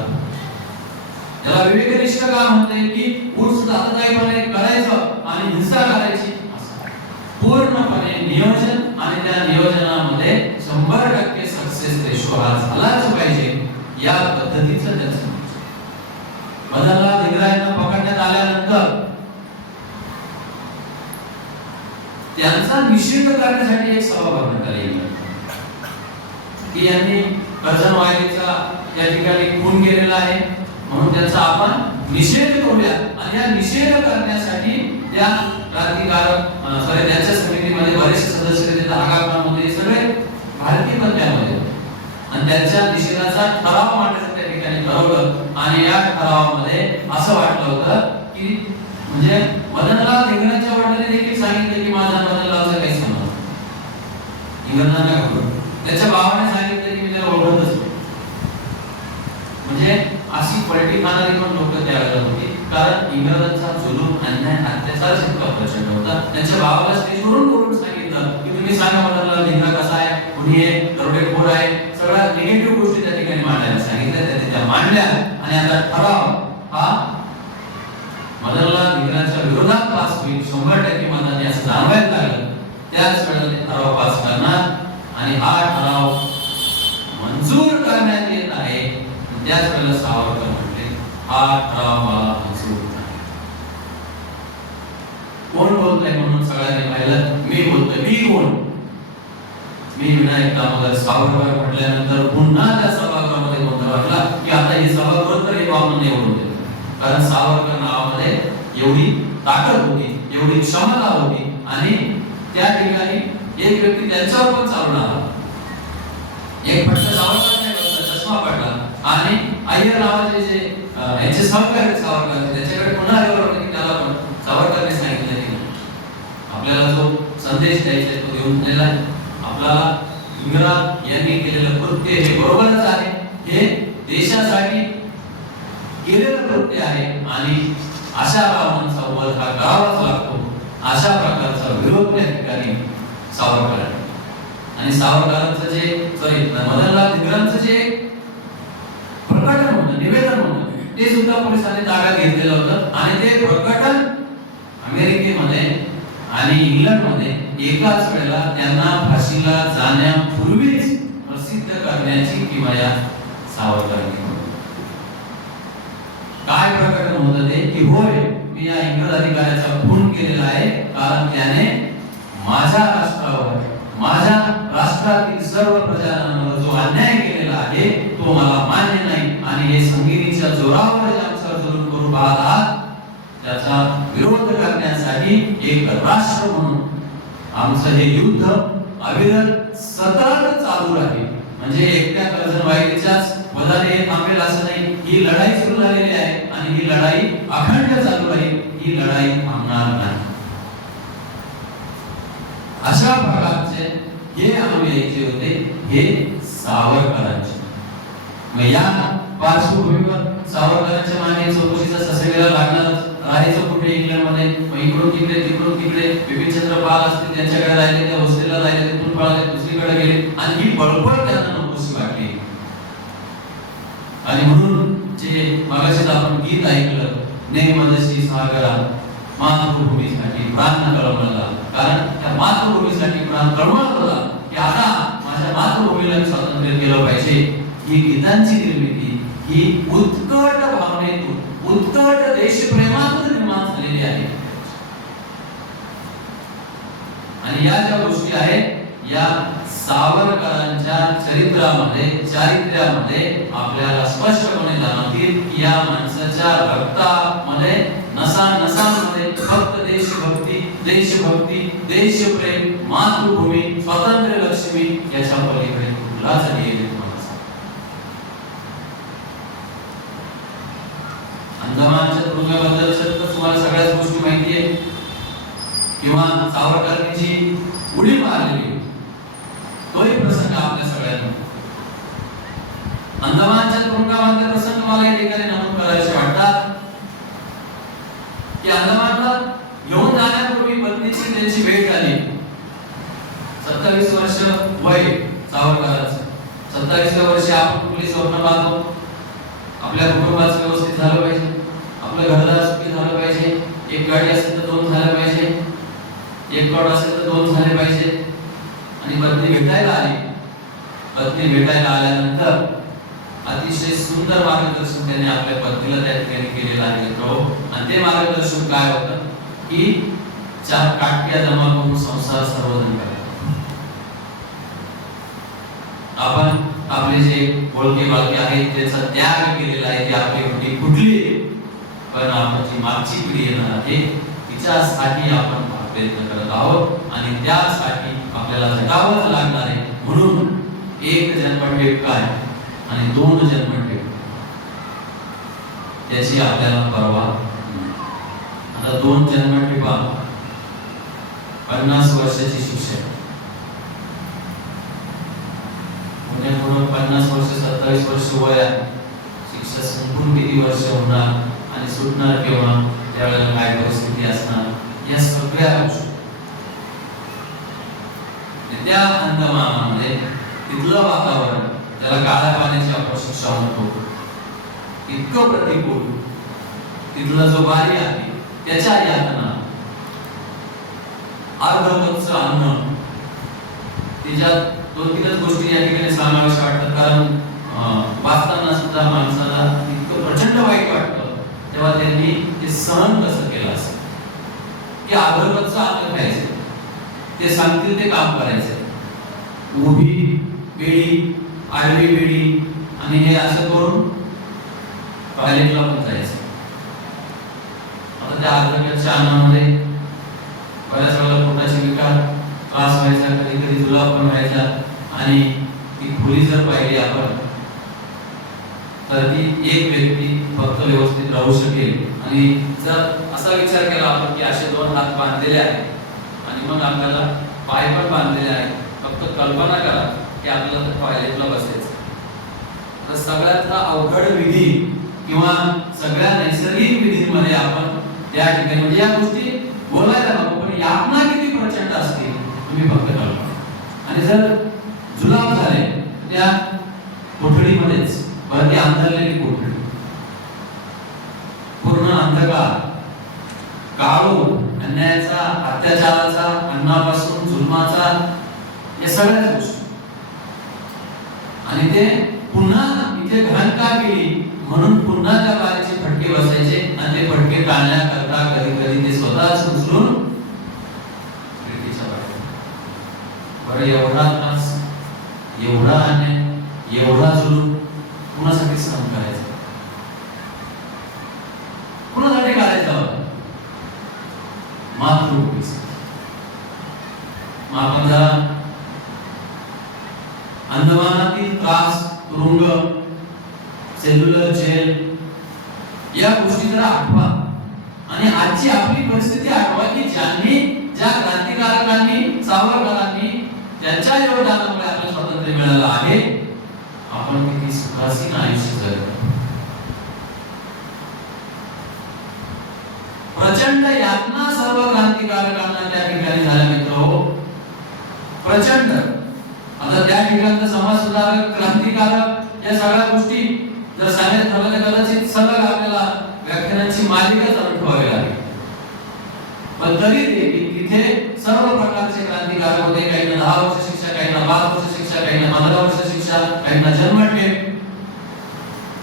त्याला विवेकनिष्ठ का म्हणते की उच्च दादाईपणे करायचं आणि हिंसा करायची, पूर्णपणे नियोजन आणि त्या नियोजनामध्ये 100% सक्सेस रेशो हा झालाच पाहिजे, या पद्धतीचं त्यांचं. मदनलाल धिंगरा यांना पकडण्यात आल्यानंतर त्यांचा निषेध करण्यासाठी एक सभा भरण्यात आली की यांनी कर्झन वायलीचा या ठिकाणी खून केलेला आहे, म्हणून त्याचा आपण निषेध करूया. आणि या निषेध करण्यासाठी त्या क्रांतिकारक त्यांच्या समितीमध्ये बरेचसे सदस्य होते, धागामध्ये सगळे भारतीय पण त्यामध्ये. आणि त्यांच्या निषेधाचा ठराव मांडण्याचं त्या ठिकाणी ठरवलं. आणि या ठरावामध्ये असं वाटलं होतं की म्हणजे मदनलाल धिंगरांच्या वडिलांनी देखील सांगितलं की माझा मदनलालचा काही संबंध इंग्रजांना घाबरून. त्याच्या भावाने सांगितलं की मी त्याला ओळखतच नाही. म्हणजे अशी पलटी खाणारी पण लोक त्यावेळेला होती. कारण इंग्रजांचा जुलूम, अन्याय, अत्याचार विस्तार इतका प्रचंड होता. त्यांच्या भावाला स्टेजवरून बोलून सांगितलं की तुम्ही सांगा मला लिंगा कसा आहे, कुणी आहे, दरोडेखोर आहे, सगळ्या निगेटिव्ह गोष्टी त्या ठिकाणी मांडायला सांगितल्या. त्यांनी त्या मांडल्या आणि आता ठराव हा मदनलाल धिंगरांच्या विरोधात पास होईल 100% मतांनी असं जाणवायला लागलं. त्याच वेळेला ते ठराव पास करणार आणि हा ठराव मंजूर करण्यात येत आहे. त्याच वेळेला सावरकर म्हटले हा ठराव मला मंजूर नाही. कोण बोलतोय म्हणून सगळ्यांनी पाहिलं. मी बोलतोय. मी कोण? मी विनायक दामोदर सावरकर म्हटल्यानंतर पुन्हा त्या सभागृहामध्ये गोंधळ वाटला की आता ही सभागृह तर एक वामन निवडून देतो. कारण सावरकर नावामध्ये एवढी ताकद होती, एवढी क्षमता होती आणि त्या ठिकाणी एक व्यक्ती त्यांच्यावर पण चालून आला. एक फटका सावरकर नाही बसला, चष्मा पडला आणि अय्यर नावाचे जे यांचे सहकारी सावरकर त्याच्याकडे पुन्हा आल्यावर की त्याला पण सावरकरने सांगितलं की आपल्याला जो संदेश द्यायचा आहे तो देऊन दिला. आपल्याला धिंगरा यांनी केलेलं कृत्य हे बरोबरच आहे, हे देशासाठी केलेलं कृत्य आहे आणि अशा भावनांचा वध हा करावाच लागतो. अशा प्रकारचा विरोध त्या ठिकाणी सावरकर आणि सावरकरांचं जे मदनलाल धिंगरांचं जे प्रकटन होतं, निवेदन होतं, ते सुद्धा पोलिसांनी ताब्यात घेतलेलं होतं आणि ते प्रकटन अमेरिकेमध्ये आणि इंग्लंडमध्ये एकाच वेळेला त्यांना फाशीला जाण्यापूर्वीच प्रसिद्ध करण्याची किमया सावरकरांनी केली. काय प्रकटन होतं ते की होय मी या इंग्रज अधिकाऱ्याचा खून केलेला आहे कारण त्याने माझ्या राष्ट्रावर, माझ्या राष्ट्रातील सर्व प्रजाजनांवर जो अन्याय केलेला आहे तो मला मान्य नाही आणि हे संगिनीच्या जोरावर जे आमच्यावर जुलूम करू पाहत आहात त्याचा विरोध करण्यासाठी एक राष्ट्र म्हणून आमचं हे युद्ध अविरत सतत चालू राहील. म्हणजे एकट्या कर्जनवाईच्याच वधाने थांबेल असं नाही. ही लढाई सुरू झालेली आहे आणि ही लढाई अखंड चालू राहील. ही लढाई थांबणार नाही. अशा प्रकारचे हे अनुयायी होते हे सावरकरांचे. मग या पार्श्वभूमीवर सावरकरांच्या मागे चौकशीचा ससेवेला लागणारच. राहायचं कुठे इंग्लंडमध्ये, मग इकडून तिकडे तिकडून तिकडे बिपिनचंद्र पाल असतील त्यांच्याकडे राहिले, त्या हॉस्टेलला राहिले, तिथून पळाले, दुसरीकडे गेले आणि ही बळबळ त्यांना नकोशी वाटली. आणि म्हणून जे मगाशी आपण गीत ऐकलं नेमदशी सागरा मातृभूमीसाठी प्राण कळवळला, कारण त्या मातृभूमीसाठी प्राण कळवळत होता की आता माझ्या मातृभूमीला स्वातंत्र्य केलं पाहिजे. ही गीतांची निर्मिती ही उत्कट भावनेतून, उत्कट देशप्रेमातून निर्माण झालेली आहे. आणि या ज्या गोष्टी आहेत या सावरकरांच्या चरित्रामध्ये, चारित्र्यामध्ये आपल्याला स्पष्टपणे जाणवतील की या माणसाच्या रक्तामध्ये, नसानसामध्ये फक्त देशभक्ती, देशभक्ती, देशप्रेम, मातृभूमी, स्वातंत्र्य लक्ष्मी याच्या पलीकडे कुठलाच ध्येय नव्हता. अंदमानच्या तुरुंगाबद्दल तर तुम्हाला सगळ्याच गोष्टी माहिती आहे किंवा सावरकरांनी जी उडी मारलेली तोही प्रसंग आपल्या सगळ्यांना. अंदमानच्या तुरुंगामधले प्रसंग मला या ठिकाणी नमूद करायचे वाटतात की अंदमानला घेऊन जाण्यापूर्वी पत्नीची त्यांची भेट आली. 27 वर्ष वय सावरकरांचं. 27व्या वर्षी आपण कुठली स्वप्न पाहतो? आपल्या कुटुंबाचं व्यवस्थित झालं पाहिजे, आपलं घरदार सुखी झालं पाहिजे, एक गाडी असेल तर 2 झाले पाहिजे, एक प्लॉट असेल तर 2 झाले पाहिजे. आणि पत्नी भेटायला आली. पत्नी भेटायला आल्यानंतर अतिशय सुंदर मार्गदर्शन त्याने आपल्या पत्नीला त्या ठिकाणी केलेलं आहे. आणि ते मार्गदर्शन काय होतं की 4 काटक्या जमा करून संसार सर्वजण करा. आपण आपले जे बोलके बालके आहेत त्याचा त्याग केलेला आहे. ती आपली पिढी कुठली पण आपण जी मागची पिढी येणार आहे तिच्यासाठी आपण प्रयत्न करत आहोत आणि त्यासाठी आपल्याला जगावंच लागणार आहे. म्हणून एक जन्मठेप काय आणि 2 जन्मठेप त्याची आपल्याला पर्वा. आता 2 जन्मठेपा 50 वर्षाची शिक्षा. पुढे 50 वर्ष 27 वर्ष वय आहे. शिक्षा संपूर्ण किती वर्ष होणार आणि सुटणार केव्हा, त्यावेळेला काय परिस्थिती असणार या सगळ्या गोष्टी त्या अंदमानामध्ये तिथलं वातावरण, त्याला काळ्या पाण्याची आपण शिक्षा म्हणतो, इतकं प्रतिकूल, तिथला जो बारी आहे त्याच्या यातना, अर्धवच्च अन्न, त्याच्यात दोन-तीनच गोष्टी या ठिकाणी सांगाव्याशा वाटतात, कारण वाचताना सुद्धा माणसाला इतकं प्रचंड वाईट वाटतं तेव्हा त्यांनी ते सहन कसं केलं असेल की अर्धवच्च अन्न खायचं, ते सांगतील ते काम करायचं, उभी बेडी, आडवी बेडी, आणि हे असं करून टॉयलेटला पण जायचं. आता त्या अर्धवच्च अन्नामध्ये बऱ्याच वेळेला पोटाचे विकार, त्रास व्हायचा, कधी कधी जुलाब पण व्हायचा, आणि ती खोली जर पाहिली आपण तर ती एक व्यक्ती फक्त व्यवस्थित राहू शकेल. आणि जर असा विचार केला आपण की असे दोन हात बांधलेले आहेत आणि मग आपल्याला पाय पण बांधलेले आहेत, फक्त कल्पना करा की आपल्याला टॉयलेटला बसायचं, तर सगळ्यात अवघड विधी किंवा सगळ्या नैसर्गिक विधींमध्ये आपण त्या ठिकाणी, म्हणजे या गोष्टी बोलायला नको पण यातना किती प्रचंड असते तुम्ही फक्त कल्पना. आणि जर जुलाब झाले त्या कोठडीमध्येच, ती अंधारलेली कोठडी, पूर्ण अंधकार, काळू, अन्यायाचा, अत्याचाराचा, अन्नापासून जुलमाचा, या सगळ्या गोष्टी, आणि ते पुन्हा इथे घाण का केली म्हणून पुन्हा त्या बारीचे फटके बसायचे, आणि ते फटके टाळण्याकरता कधी कधी ते स्वतःच उचलून खिडकीच्या बाहेर. बरं, एवढा त्रास, एवढा अन्याय, एवढा जुलूम कुणासाठी सहन करायचं, कुणासाठी करायचं? मातृभूमीसाठी. मग आपण जरा अंदमानातील त्रास, तुरुंग, सेल्युलर जेल या गोष्टी जरा आठवा, आणि आजची आपली परिस्थिती आठवा की ज्यांनी, ज्या क्रांतिकारकांनी, सावरकरांनी, त्यांच्या योगदानामुळे आपल्याला स्वातंत्र्य मिळालं आहे, आपण किती सुखासीन आयुष्य जगतो. प्रचंड यातना सर्व क्रांतिकारकांना त्या ठिकाणी झाल्या मित्र, प्रचंड. आता त्या ठिकाणचा समाज सुधारक, क्रांतिकारक, या सगळ्या गोष्टी जर सांगायचं झालं तर कदाचित सलग आपल्याला व्याख्यानांची मालिकाच ठेवावी लागेल, पण तरी तिथे सर्व प्रकारचे क्रांतिकारक होते. काहींना 10 वर्ष शिक्षा, काहींना 12 वर्ष शिक्षा, काहींना 15 वर्ष शिक्षा, काहींना जन्मठेप.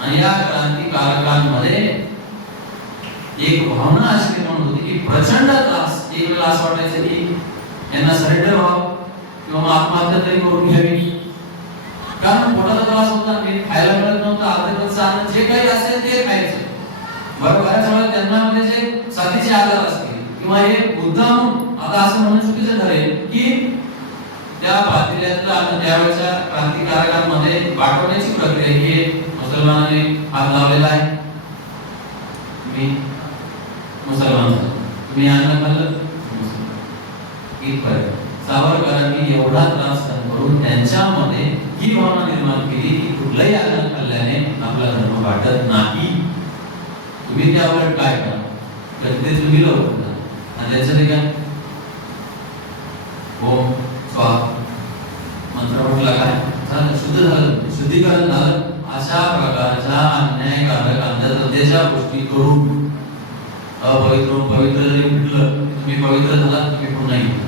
आणि या क्रांतिकारकांमध्ये एक भावना अशी निर्माण होती की प्रचंड त्रास, एक वेळेला असं वाटायचं की यांना सरेंडर व्हावं किंवा आत्महत्या तरी करून घ्यावी, कारण पोटाचा त्रास होता, खायला मिळत नव्हतं, अर्धवच्च अन्न जे काही असेल ते खायचं. बरं, बऱ्याच वेळा त्यांना म्हणजे जे साथीचे आजार असतील किंवा हे मुद्दाम, आता असं म्हणणं चुकीचं ठरेल की त्या पातेल्यातलं अन्न त्यावेळेच्या क्रांतिकारकांमध्ये वाटवण्याची प्रक्रिया ही मुसलमानांनी हात लावलेला आहे. मी मुसलमान, तुम्ही अन्न खाल्लं, इथपर्यंत. सावरकरांनी एवढा त्रास सहन करून त्यांच्यामध्ये ही भावना निर्माण केली की कुठलंही अन्न खाल्ल्याने आपला धर्म वाटत नाही, तुम्ही त्यावर काय करा, कधी तुम्ही लवकर. आणि त्याच्यात काय ओम स्वाहा मंत्र म्हटला, काय झालं, शुद्ध झालं, शुद्धीकरण झालं. अशा प्रकारच्या अन्यायकारक अंधश्रद्धेच्या गोष्टी करून अपवित्र पवित्र जरी म्हटलं, तुम्ही पवित्र झाला, तुम्ही पुन्हा येईल.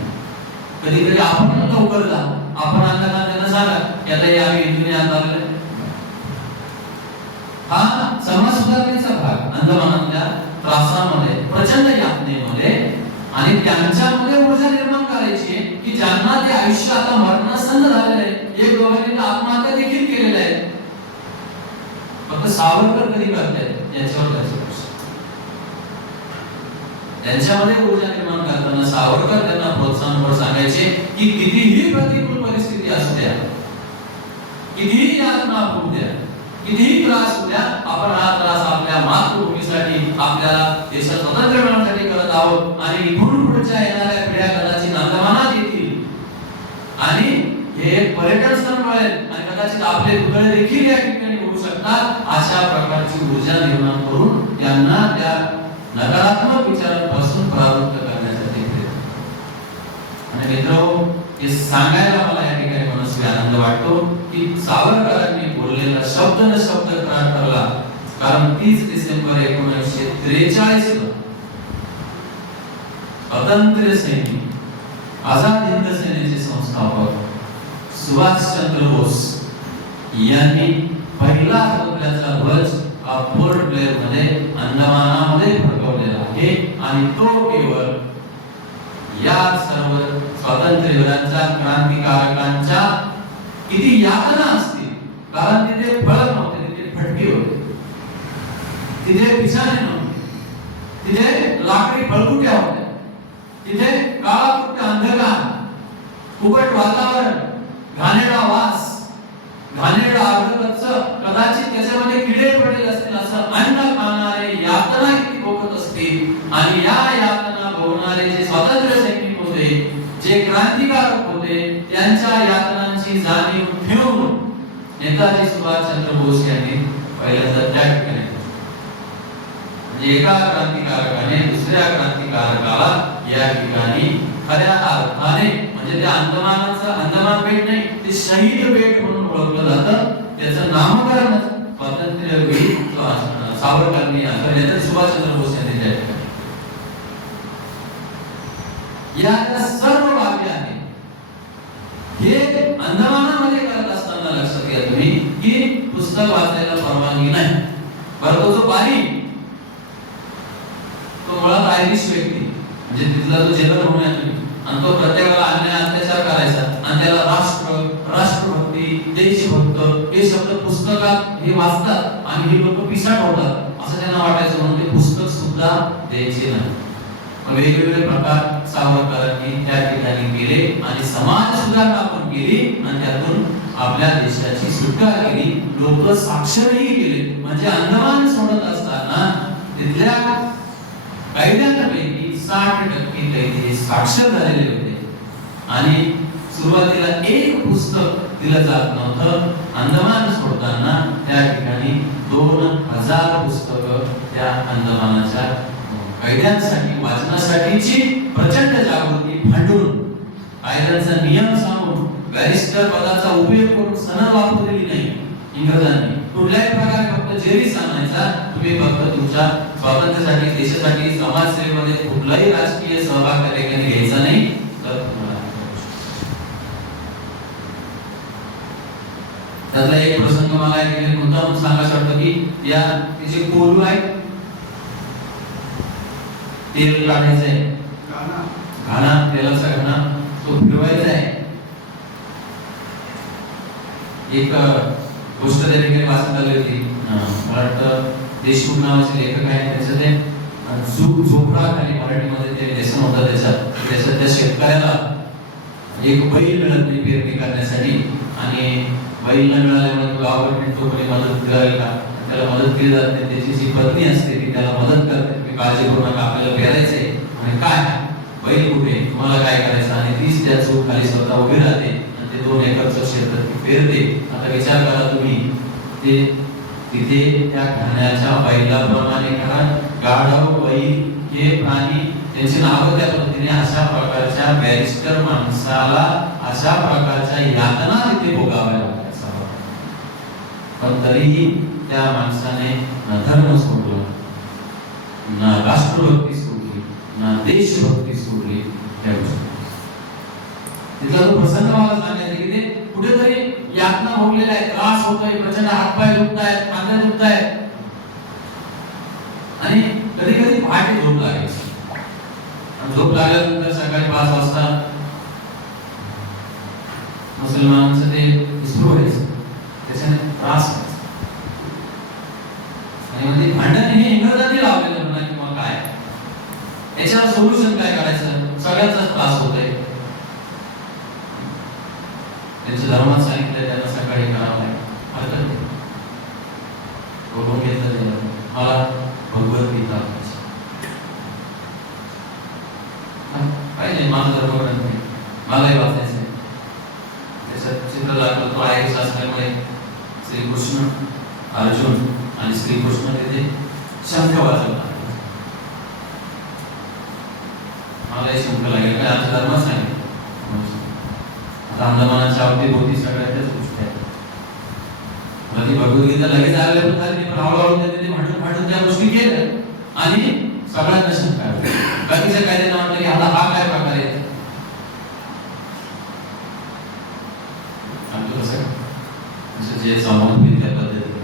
कधी कधी आपण लवकर जा, आपण अंधकारात त्यांना सांगा याला आम्ही हिंदूने आणलं. हा समाज सुधारणेचा भाग, अंधमानातल्या त्रासामध्ये, प्रचंड यातनेमध्ये, आणि त्यांच्यामध्ये ऊर्जा निर्माण करायची की ज्यांना ते आयुष्य आता मरणासन्न झालेलं आहे, एक दोघांनी आत्महत्या देखील केलेल्या आहेत. फक्त सावरकर कधी करतायत याच्यावर त्याचं त्यांच्यामध्ये ऊर्जा निर्माण करताना सावरकर त्यांना प्रोत्साहन सांगायचे की कितीही प्रतिकूल परिस्थिती असू द्या, कितीही यातना होऊ द्या, कितीही त्रास होऊ द्या, आपण हा त्रास आपल्या मातृभूमीसाठी, आपल्याला देशात स्वातंत्र्य मिळवण्यासाठी करत आहोत. आणि इथून पुढच्या येणाऱ्या पिढ्या कदाचित अंदमानात येतील आणि हे एक पर्यटन स्थळ मिळेल आणि कदाचित आपले पुतळे देखील या ठिकाणी होऊ शकतात. अशा प्रकारची ऊर्जा निर्माण करून त्यांना त्या नकारात्मक विचारांपासून परावृत्त करण्यासाठी आणि मित्रांनो, हे सांगायला मला या ठिकाणी मनस्वी आनंद वाटतो की सावरकरांनी बोललेला शब्द न शब्द खरा ठरला. कारण 30 डिसेंबर 1943 ला स्वातंत्र्य सैनिक आझाद हिंद सेनेचे संस्थापक सुभाषचंद्र बोस यांनी पहिला स्वतंत्राचा ध्वज पोर्ट ब्लेअर मध्ये अंदमानामध्ये फडकवलेला आहे. आणि तो केवळ या सर्व स्वातंत्र्यवीरांच्या क्रांतिकारकांच्या किती यातना असतील, कारण तिथे फळक नव्हते, तिथे फटके होते, तिथे बिछाने नव्हते, तिथे लाकडी फळकुट्या होत्या, तिथे काळाकुट्ट अंधकार, फुकट वातावरण, घाणेरडा वास, घाणेरडा अर्धकच्च, कदाचित त्याच्यामध्ये किडे पडलेले असतील असं अन्न खाणारे यातना किती भोगत असतील. आणि या यातना भोगणारे जे स्वातंत्र्य सैनिक होते, जे क्रांतिकारक होते, त्यांच्या यातनांची जाणीव ठेवून नेताजी सुभाषचंद्र बोस यांनी पहिल्यांदा त्याग केला. म्हणजे एका क्रांतिकारकाने दुसऱ्या क्रांतिकारकाला या ठिकाणी खऱ्या अर्थाने, म्हणजे ते अंदमान बेट नाही, ते शहीद बेट म्हणून ओळखलं जातं. त्याचं नामकरण स्वातंत्र्यवीर सावरकरांनी केलं, सुभाषचंद्र बोस यांनी केलं. या सर्व बाबी आहेत. हे अंदमानामध्ये करत असताना लक्षात घ्या तुम्ही की पुस्तक वाचायला परवानगी नाही. बरं, तो जो बारी, तो मुळात आयरिश व्यक्ती, म्हणजे तिथला जो जेलर म्हणून आहे तुम्ही, आणि तो प्रत्येकाला अन्याय अत्याचार करायचा आणि त्याला राष्ट्र, राष्ट्रभक्ती, देशभक्त हे शब्द पुस्तकात हे वाचतात आणि हे लोक पिसाट होतात असं त्यांना वाटायचं, म्हणून ते पुस्तक सुद्धा द्यायचे नाही. वेगवेगळे प्रकार सावरकरांनी त्या ठिकाणी केले आणि समाज सुधारणा पण केली आणि त्यातून आपल्या देशाची सुटका केली. लोक साक्षरही केले. म्हणजे अंदमान सोडत असताना तिथल्या कैद्यांपैकी 60% कैदी हे साक्षर झालेले होते. आणि सुरुवातीला एक पुस्तक दिलं जात नव्हतं. अंदमान सोडताना त्या ठिकाणी 2000 पुस्तकं त्या अंदमानाच्या कैद्यांसाठी वाचनासाठीची प्रचंड जागृती भांडून, कायद्याचा नियम सांगून, बॅरिस्टर पदाचा उपयोग करून सनद वापरू दिली नाही इंग्रजांनी. कुठल्याही प्रकारे फक्त जेरी सांगायचा, तुम्ही फक्त तुमच्या स्वातंत्र्यासाठी, देशासाठी, समाजसेवेमध्ये कुठलाही राजकीय सहभाग त्या ठिकाणी घ्यायचा नाही. तर त्यातला एक प्रसंग मला एक मुद्दाम सांगायचं वाटतं की या तिचे कोलू आहे, तेल काढायचं आहे, घाणा, तेलाचा घाणा तो फिरवायचा आहे. एक गोष्ट त्या ठिकाणी वाचत आली होती. मला वाटतं देशमुख नावाचे लेखक आहेत, त्याचं ते झोपडा खाली मराठीमध्ये ते लेसन होतं. त्याच्यात त्या शेतकऱ्याला एक बैल मिळत नाही पेरणी करण्यासाठी आणि बैल न मिळाल्यामुळे तो गावाकडे तो कोणी मदत करावी का, त्याला मदत केली जात नाही. त्याची जी पत्नी असते ती त्याला मदत करते, काळजी करू नका, आपल्याला पेरायचंय. आणि काय बैल कुठे, तुम्हाला काय करायचं, आणि तीच त्या चूक खाली स्वतः उभी राहते आणि ते 2 एकरचं क्षेत्र ती पेरते. आता विचार करा तुम्ही, ते तिथे त्या खाण्याच्या बैलाप्रमाणे करा, गाढव, बैल हे प्राणी त्यांची नावं त्या पद्धतीने अशा प्रकारच्या बॅरिस्टर माणसाला अशा प्रकारच्या यातना तिथे भोगाव्या लागायचा. पण तरीही त्या माणसाने न धर्म सोडला, ना राष्ट्रभक्ती सोडली, ना देशभक्ती सोडली. त्या गोष्टी तिथला तो प्रसंग मला सांगायचा की ते कुठेतरी यातना भोगलेला आहे, त्रास होतोय, प्रचंड हातपाय दुखतायत, खांदे दुखतायत आणि कधी कधी पहाटे झोप लागायची. झोप लागल्यानंतर सकाळी 5 वाजता मुसलमानांचं ते सुरू व्हायचं, त्याच्याने त्रास व्हायचा. आणि म्हणजे भांडण हे इंग्रजांनी लावलेलं म्हणा किंवा काय, याच्यावर सोल्युशन काय काढायचं, सगळ्यांचा त्रास होतोय. त्यांच्या धर्मात सांगितलंय त्यांना सकाळी करावं आहे, हरकत नाही, बोलून घेतलं. मला भगवद्गीता पाहिजे, माझा धर्मग्रंथ आहे, मलाही वाचायचं आहे. त्याच्यात चित्र लागलं, तो आहे असल्यामुळे श्रीकृष्ण, अर्जुन आणि श्रीकृष्ण तिथे शंख वाजवतात. मला हे शंख लागेल काय, आमच्या धर्मात सांगितलं अंदमानाच्या अवतीभोवती सगळ्याच्याच गोष्टी आहेत. ती भगवद्गीता लगेच अवेलेबल झाली, पण हळूहळू त्यांनी ते म्हणून त्या गोष्टी केल्या आणि सगळ्यांना शंका आली. बाकीच्या कायद्यांना वाटलं की आता हा काय प्रकार आहे, सांगतो कसं जे समोर त्या पद्धतीने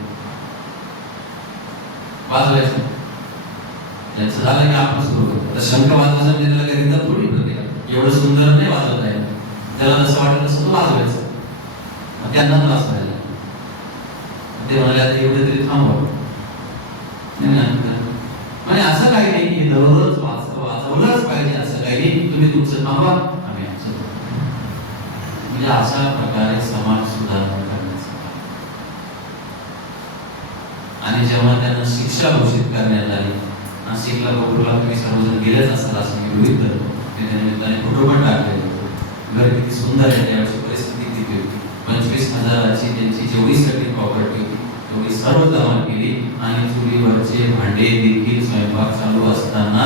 वाजवायचं त्यांचं झालं की आपण सुरू करतो. तर शंख वाजवायचं म्हणजे त्याला काही रिदम थोडी प्रत्येक एवढं सुंदर नाही वाजवता येईल, त्याला जसं वाटेल तसं तो वाजवायचं. मग त्यांना त्रास व्हायला ते म्हणाले आता एवढं तरी थांबव. म्हणजे असं काही नाही की दररोज वाजवलंच पाहिजे असं काही नाही, तुम्ही तुमचं थांबवा आम्ही आमचं. म्हणजे अशा प्रकारे समाज सुधारणा करण्याचा. आणि जेव्हा त्यांना शिक्षा घोषित करण्यात आली, नाशिकला गोकुळला तुम्ही सर्वजण गेलेच असाल असं मी गृहीत धरतो. त्या निमित्ताने फोटो पण टाकले. घर किती सुंदर आहे, त्यावेळी परिस्थिती किती होती. 25,000ची त्यांची जेवढी सगळी प्रॉपर्टी तेवढी सर्व जमा केली आणि चुलीवरचे भांडे देखील स्वयंपाक चालू असताना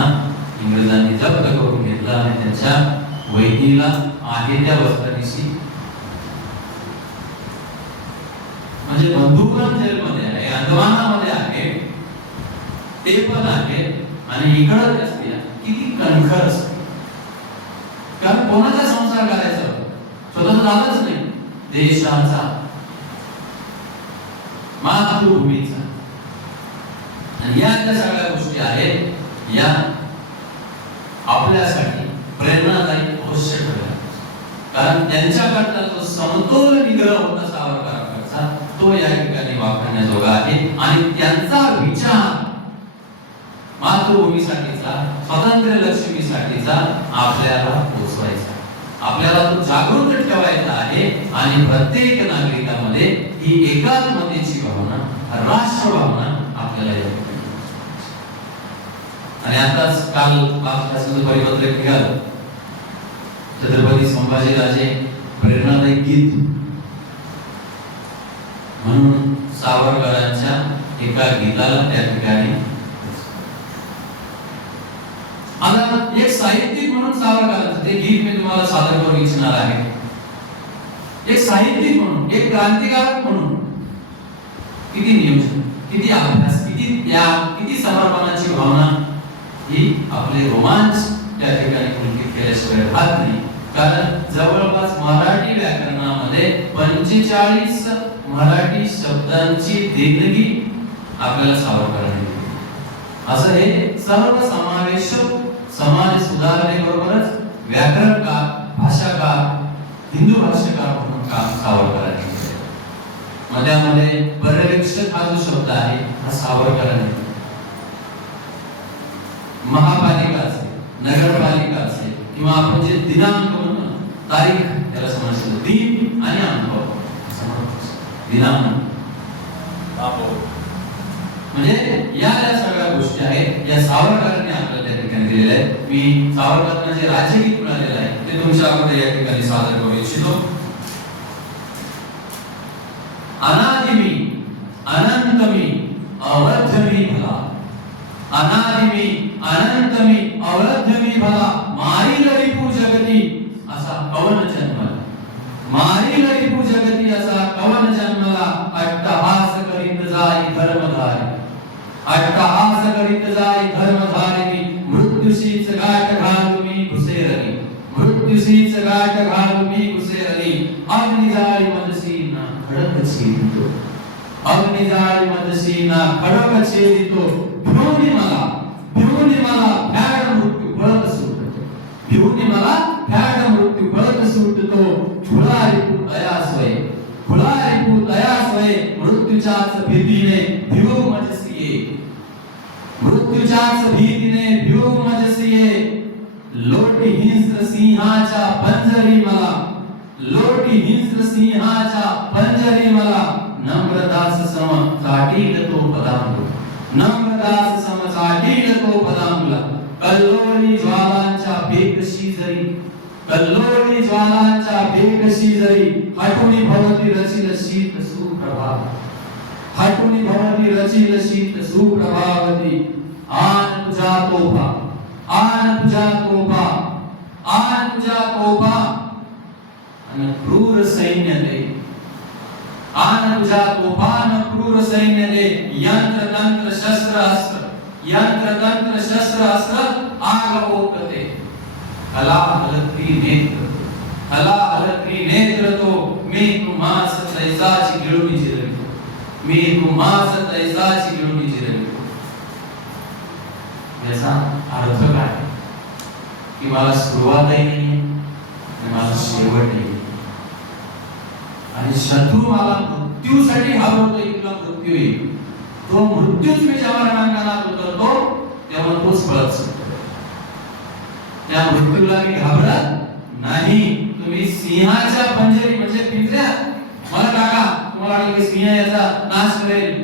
इंग्रजांनी जप्त करून घेतला आणि त्यांच्या वहिनीला आहे त्या वस्त्रादिशी, म्हणजे बंधू पण जेलमध्ये आहे, अंदमानामध्ये आहे, ते पण आहे आणि इकडं असते. किती कणखर असते, कारण कोणाचा संसार करायचा, स्वतःचा झालाच नाही, देशाचा, मातृभूमीचा. आणि या ज्या सगळ्या गोष्टी आहेत या आपल्यासाठी प्रेरणादायी अवश्य ठरल्या. कारण त्यांच्याकडचा जो समतोल निग्रह होता सावरकरांचा, तो या ठिकाणी वापरण्याजोगा आहे. आणि त्यांचा विचार मातृभूमीसाठीचा, स्वातंत्र्य लक्ष्मीसाठीचा आपल्याला पोचवायचा, आपल्याला तो जागृत ठेवायचा आहे. आणि प्रत्येक नागरिकामध्ये ही एकात्मतेची भावना, राष्ट्र भावना आपल्याला येते. आणि आताच काल शासनाचं परिपत्रक निघालं, छत्रपती संभाजीराजे प्रेरणादायी गीत म्हणून सावरकरांच्या एका गीताला त्या ठिकाणी आता एक साहित्यिक म्हणून सावरकरांचं ते गीत मी तुम्हाला सादर करू इच्छिणार आहे. एक साहित्यिक म्हणून, एक क्रांतिकारक म्हणून किती नियोजन, किती अभ्यास, किती त्याग, किती समर्पणाची भावना, ही आपले रोमांच त्या ठिकाणी पुलकित केल्याशिवाय राहत नाही. कारण जवळपास मराठी व्याकरणामध्ये 45 मराठी शब्दांची देणगी आपल्याला सावरकरांनी दिली. असं हे सर्व समावेशक समाज सुधारणेबरोबरच व्याकरणकार, भाषाकार, हिंदू भाष्यकार म्हणून काम सावरकरांनी केले. मध्ये पर्यवेक्षक हा जो शब्द आहे हा सावरकरांनी, महापालिका असेल, नगरपालिका असेल, किंवा आपण जे दिनांक म्हणतो, तारीख, त्याला समजलं दिन आणि अंक, दिनांक म्हणजे या ज्या सगळ्या गोष्टी आहेत या सावरकरांनी आपल्याला त्या ठिकाणी दिलेल्या आहेत. मी सावरकरांना जे राज्यगीत मिळालेलं आहे ते तुमच्याकडे या ठिकाणी सादर करू इच्छितो. अनादिमी अनंतमी अवध्यमी भला, अनादिमी अनंतमी अवध्यमी भला, मारील रिपू जगती असा कवन जन्मला, मारील रिपू जगती असा कवन जन्मला, अट्टहास करीत जाई धर्मधारी, अट्टहास करीत जाई धर्मधारी, मृत्यूशीच गाठ घालूनी घुसेरली, मृत्यूशीच गाठ घालूनी घुसेरली, अग्निजाळी मदसीना खडक छेदितो, अग्निजाळी मदसीना खडक छेदितो, भिवूनी मला भ्याड मृत्यू पळत सुटतो, भिवूनी मला भ्याड मृत्यू पळत सुटतो, फुला रिपू दयासोय, फुला रिपू दयासोय, मृत्यूच्याच भीतीने भिवू मजसिये, मृत्यूच्याच भीतीने भिवू मजसिये, लोटी हिंस्र सिंहाच्या पंजरी मला, लोटी हिंस्र सिंहाच्या पंजरी मला, नम्रदास सम चाटील तो पदांबुला, नम्रदास सम चाटील तो पदांबुला, कल्लोळी ज्वालांच्या बेकशी जरी, कल्लोळी ज्वालांच्या बेकशी जरी, हटुनी भवती रचिल शीत सुप्रभात, हटुनी भवती रचिल शीत सुप्रभावती, आन तुझा तोफा, आन तुझा तोफा, आन तुझा तोफा. आणि क्रूर सैन्य दे, आन तुझ्या तोफान क्रूर सैन्य दे, यंत्र तंत्र शस्त्र अस्त्र, यंत्र तंत्र शस्त्र अस्त्र आग ओकते, हला हलती नेत्र, हला हलती नेत्र तो मी तुम्हास तैसाची गिळून जिरवितो, मी तुम्हास तैसाची गिळून जिरवितो. याचा अर्थ काय की मला सुरुवातही नाही आणि मला शेवटही, आणि शत्रू मला मृत्यूसाठी घाबरतोय किंवा मृत्यू येईल, तो मृत्यूच मी जेव्हा रणांगणात उतरतो तेव्हा तोच पळत सुटतो. त्या मृत्यूला मी घाबरत नाही. तुम्ही सिंहाच्या पंजरी म्हणजे पिंजऱ्यात मला टाका, तुम्हाला वाटेल की सिंह याचा नाश करेल,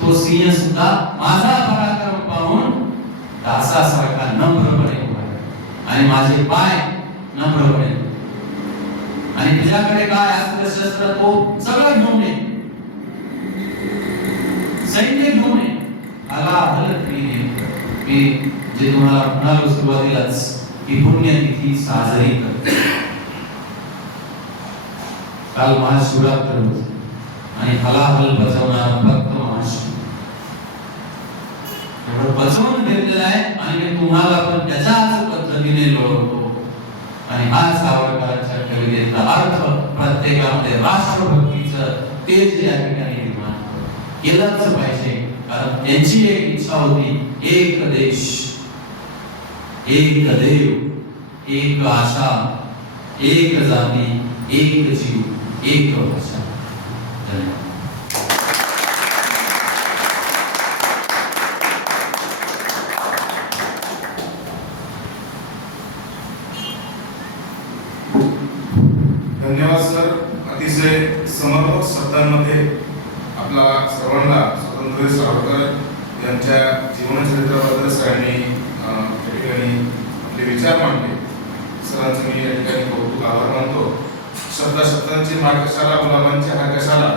तो सिंह सुद्धा माझा पराक्रम पाहून दासासारखा नम्रपणे उभा आहे आणि माझे पाय नम्रपणे, आणि तुझ्याकडे काय अस्त्र शस्त्र तो सगळं घेऊन ये, सैन्य घेऊन ये. आला हलती मी जे तुम्हाला म्हणालो सुरुवातीलाच की पुण्यतिथी साजरी करतो. काल महाशिवरात्र होती आणि हलाहल बजावणारा भक्त महाशिव बसवून घेतलेला आहे आणि मी तुम्हाला पण त्याच्याच पद्धतीने लोळवतो. आणि हा सावरकरांच्या कवितेचा अर्थ प्रत्येकामध्ये राष्ट्रभक्तीचं तेज या ठिकाणी निर्माण केलंच पाहिजे, कारण त्यांची एक इच्छा होती, एक देश, एक देव, एक आशा, एक जाती, एक जीव, एक भाषा. धन्यवाद सर. अतिशय समर्पक शब्दांमध्ये आपला सर्वांना स्वातंत्र्य सावरकर यांच्या जीवनचरित्राबद्दल सरांनी या ठिकाणी आपले विचार मांडले. सरांचं मी या ठिकाणी कौतुक आभार मानतो. शब्दांची माळ कशाला, गुलाबांची हार कशाला,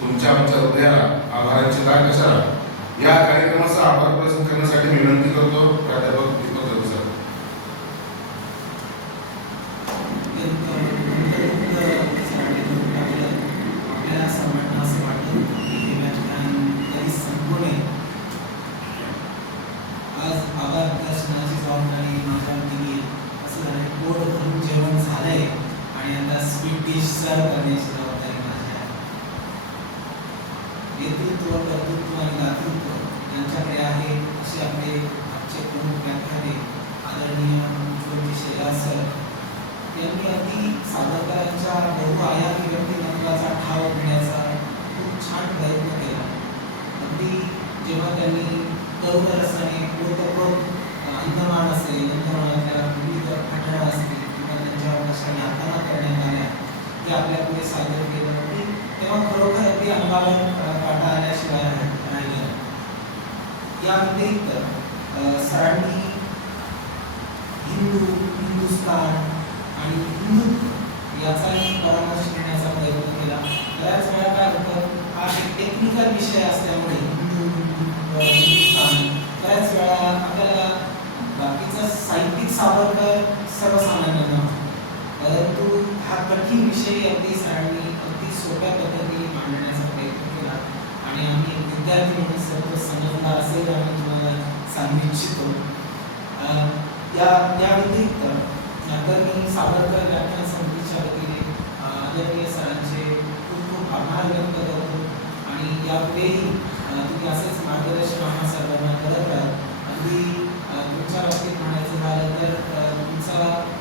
तुमच्या आमच्या हृदयाला आभारांची लाट कशाला. या कार्यक्रमाचा आभार प्रदर्शन करण्यासाठी मी विनंती करतो प्राध्यापक दीपक दत्त सर. नेतृत्व, कर्तृत्व आणि दातृत्व यांच्याकडे आहे असे आपले आजचे प्रमुख व्याख्याते आदरणीय ज्योती शेलार सर यांनी अगदी सावरकरांच्या बहुआयामी व्यक्तिमत्वाचा ठाव घेण्याचा खूप छान प्रयत्न केला. अगदी जेव्हा त्यांनी तरुण रसाने पोतपोत अंदमान असेल, अंदमानातल्या विविध घटना असतील किंवा त्यांच्यावर कशा यातना करण्यात आल्या ते आपल्या पुढे सादर केलं, तेव्हा खरोखर अगदी अंगावर काटा आल्याशिवाय राहिलं. या व्यतिरिक्त सरांनी हिंदू, हिंदुस्तान आणि हिंदुत्व याचाही परामर्श घेण्याचा प्रयत्न केला. बऱ्याच वेळा काय होतं, हा एक टेक्निकल विषय असल्यामुळे हिंदू, हिंदुस्तान बऱ्याच वेळा आपल्याला बाकीचा साहित्यिक सावरकर सर्वसामान्य नव्हता, परंतु हा कठीण विषय अगदी सरांनी अगदी सोप्या पद्धतीने मांडण्याचा प्रयत्न केला. आणि आम्ही विद्यार्थी म्हणून सर्व समजणार असेल आम्ही तुम्हाला सांगू इच्छितो. या व्यतिरिक्त नंतर मी सावरकर व्याख्यान समितीच्या वतीने आदरणीय सरांचे खूप खूप आभार व्यक्त करतो. आणि यापुढेही तुम्ही असेच मार्गदर्शन आम्हा सर्वांना करत राहा. अगदी तुमच्या बाबतीत म्हणायचं झालं तर तुमचा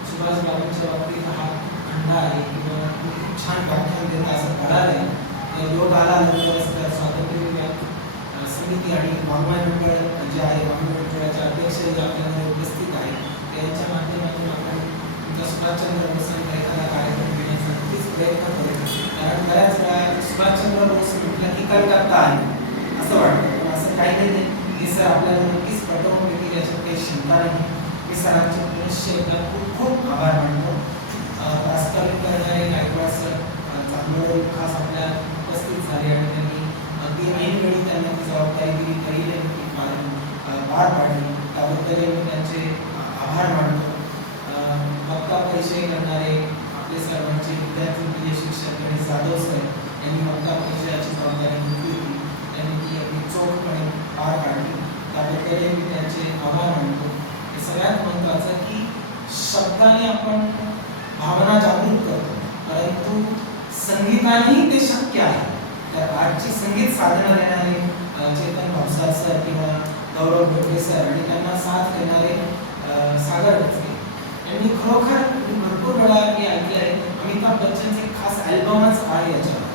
सुभाष बाबूंच्या बाबतीत हा खंड आहे किंवा खूप छान व्याख्यान देता असं कळालं. योग आला लवकरच तर स्वातंत्र्य समिती आणि वाङ्मय मंडळ जे आहे, वाङ्मय मंडळाचे अध्यक्षही आपल्याकडे उपस्थित आहे, त्यांच्या माध्यमातून आपण तुमचा सुभाषचंद्र बोसांचा एखादा कार्यक्रम घेण्याचा नक्कीच प्रयत्न करू. कारण बऱ्याच वेळा सुभाषचंद्र बोस म्हटलं की कलकत्ता आहे असं वाटतं, पण असं काही नाही. हे सर आपल्याला नक्कीच पटवून देतील याच्यात काही शंका नाही. मी सरांचे पुनश्च एकदा खूप खूप आभार मानतो. प्रास्ताविक करणारे गायकवाड सर चांगलं खास आपल्या उपस्थित झाले आणि त्यांनी अगदी ऐनवेळी त्यांना ती जबाबदारी दिली तरी त्यांनी पार पाडली, त्याबद्दल मी त्यांचे आभार मानतो. वक्ता परिचय करणारे आपले सर्वांचे विद्यार्थी म्हणजे शिक्षक गणेश जाधव सर यांनी मतदार परिषदेची जबाबदारी घेतली होती. त्यांनी ती अगदी चोखपणे पार काढली. त्याबद्दल मी त्यांचे आभार मानतो. हे सगळ्यात महत्त्वाचं की शब्दाने आपण भावना जागृत करतो, परंतु संगीतानेही ते शक्य आहे. तर आजची संगीत साधना देणारे चेतन भावसार सर किंवा गौरव ढोके सर आणि त्यांना साथ देणारे सागर डोके यांनी खरोखर भरपूर वेळा मी ऐकले आहे. अमिताभ बच्चनचे खास अल्बमच आहे याच्यावर,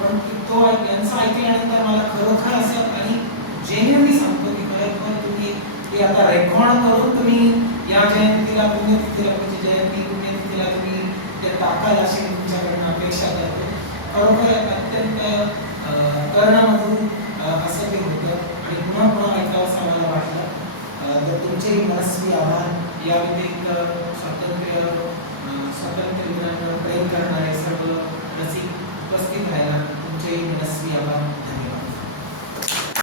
पण तो यांचं ऐकल्यानंतर मला खरोखर असं आणि जेन्युइनली सांगतो की खरोखर तुम्ही ते आता रेकॉर्ड करून तुम्ही या जयंतीला पुण्यतिथीला म्हणजे जयंती पुण्यतिथीला तुम्ही ते टाकाल अशी तुमच्याकडनं अपेक्षा करतो. खरोखर अत्यंत कर्णमधून असं ते होतं आणि पुन्हा पुन्हा ऐकावंसं मला वाटलं. तर तुमचेही मनस्वी आभार. या व्यतिरिक्त स्वातंत्र्य दिनांवर प्रेम करणारे सर्व रसिक उपस्थित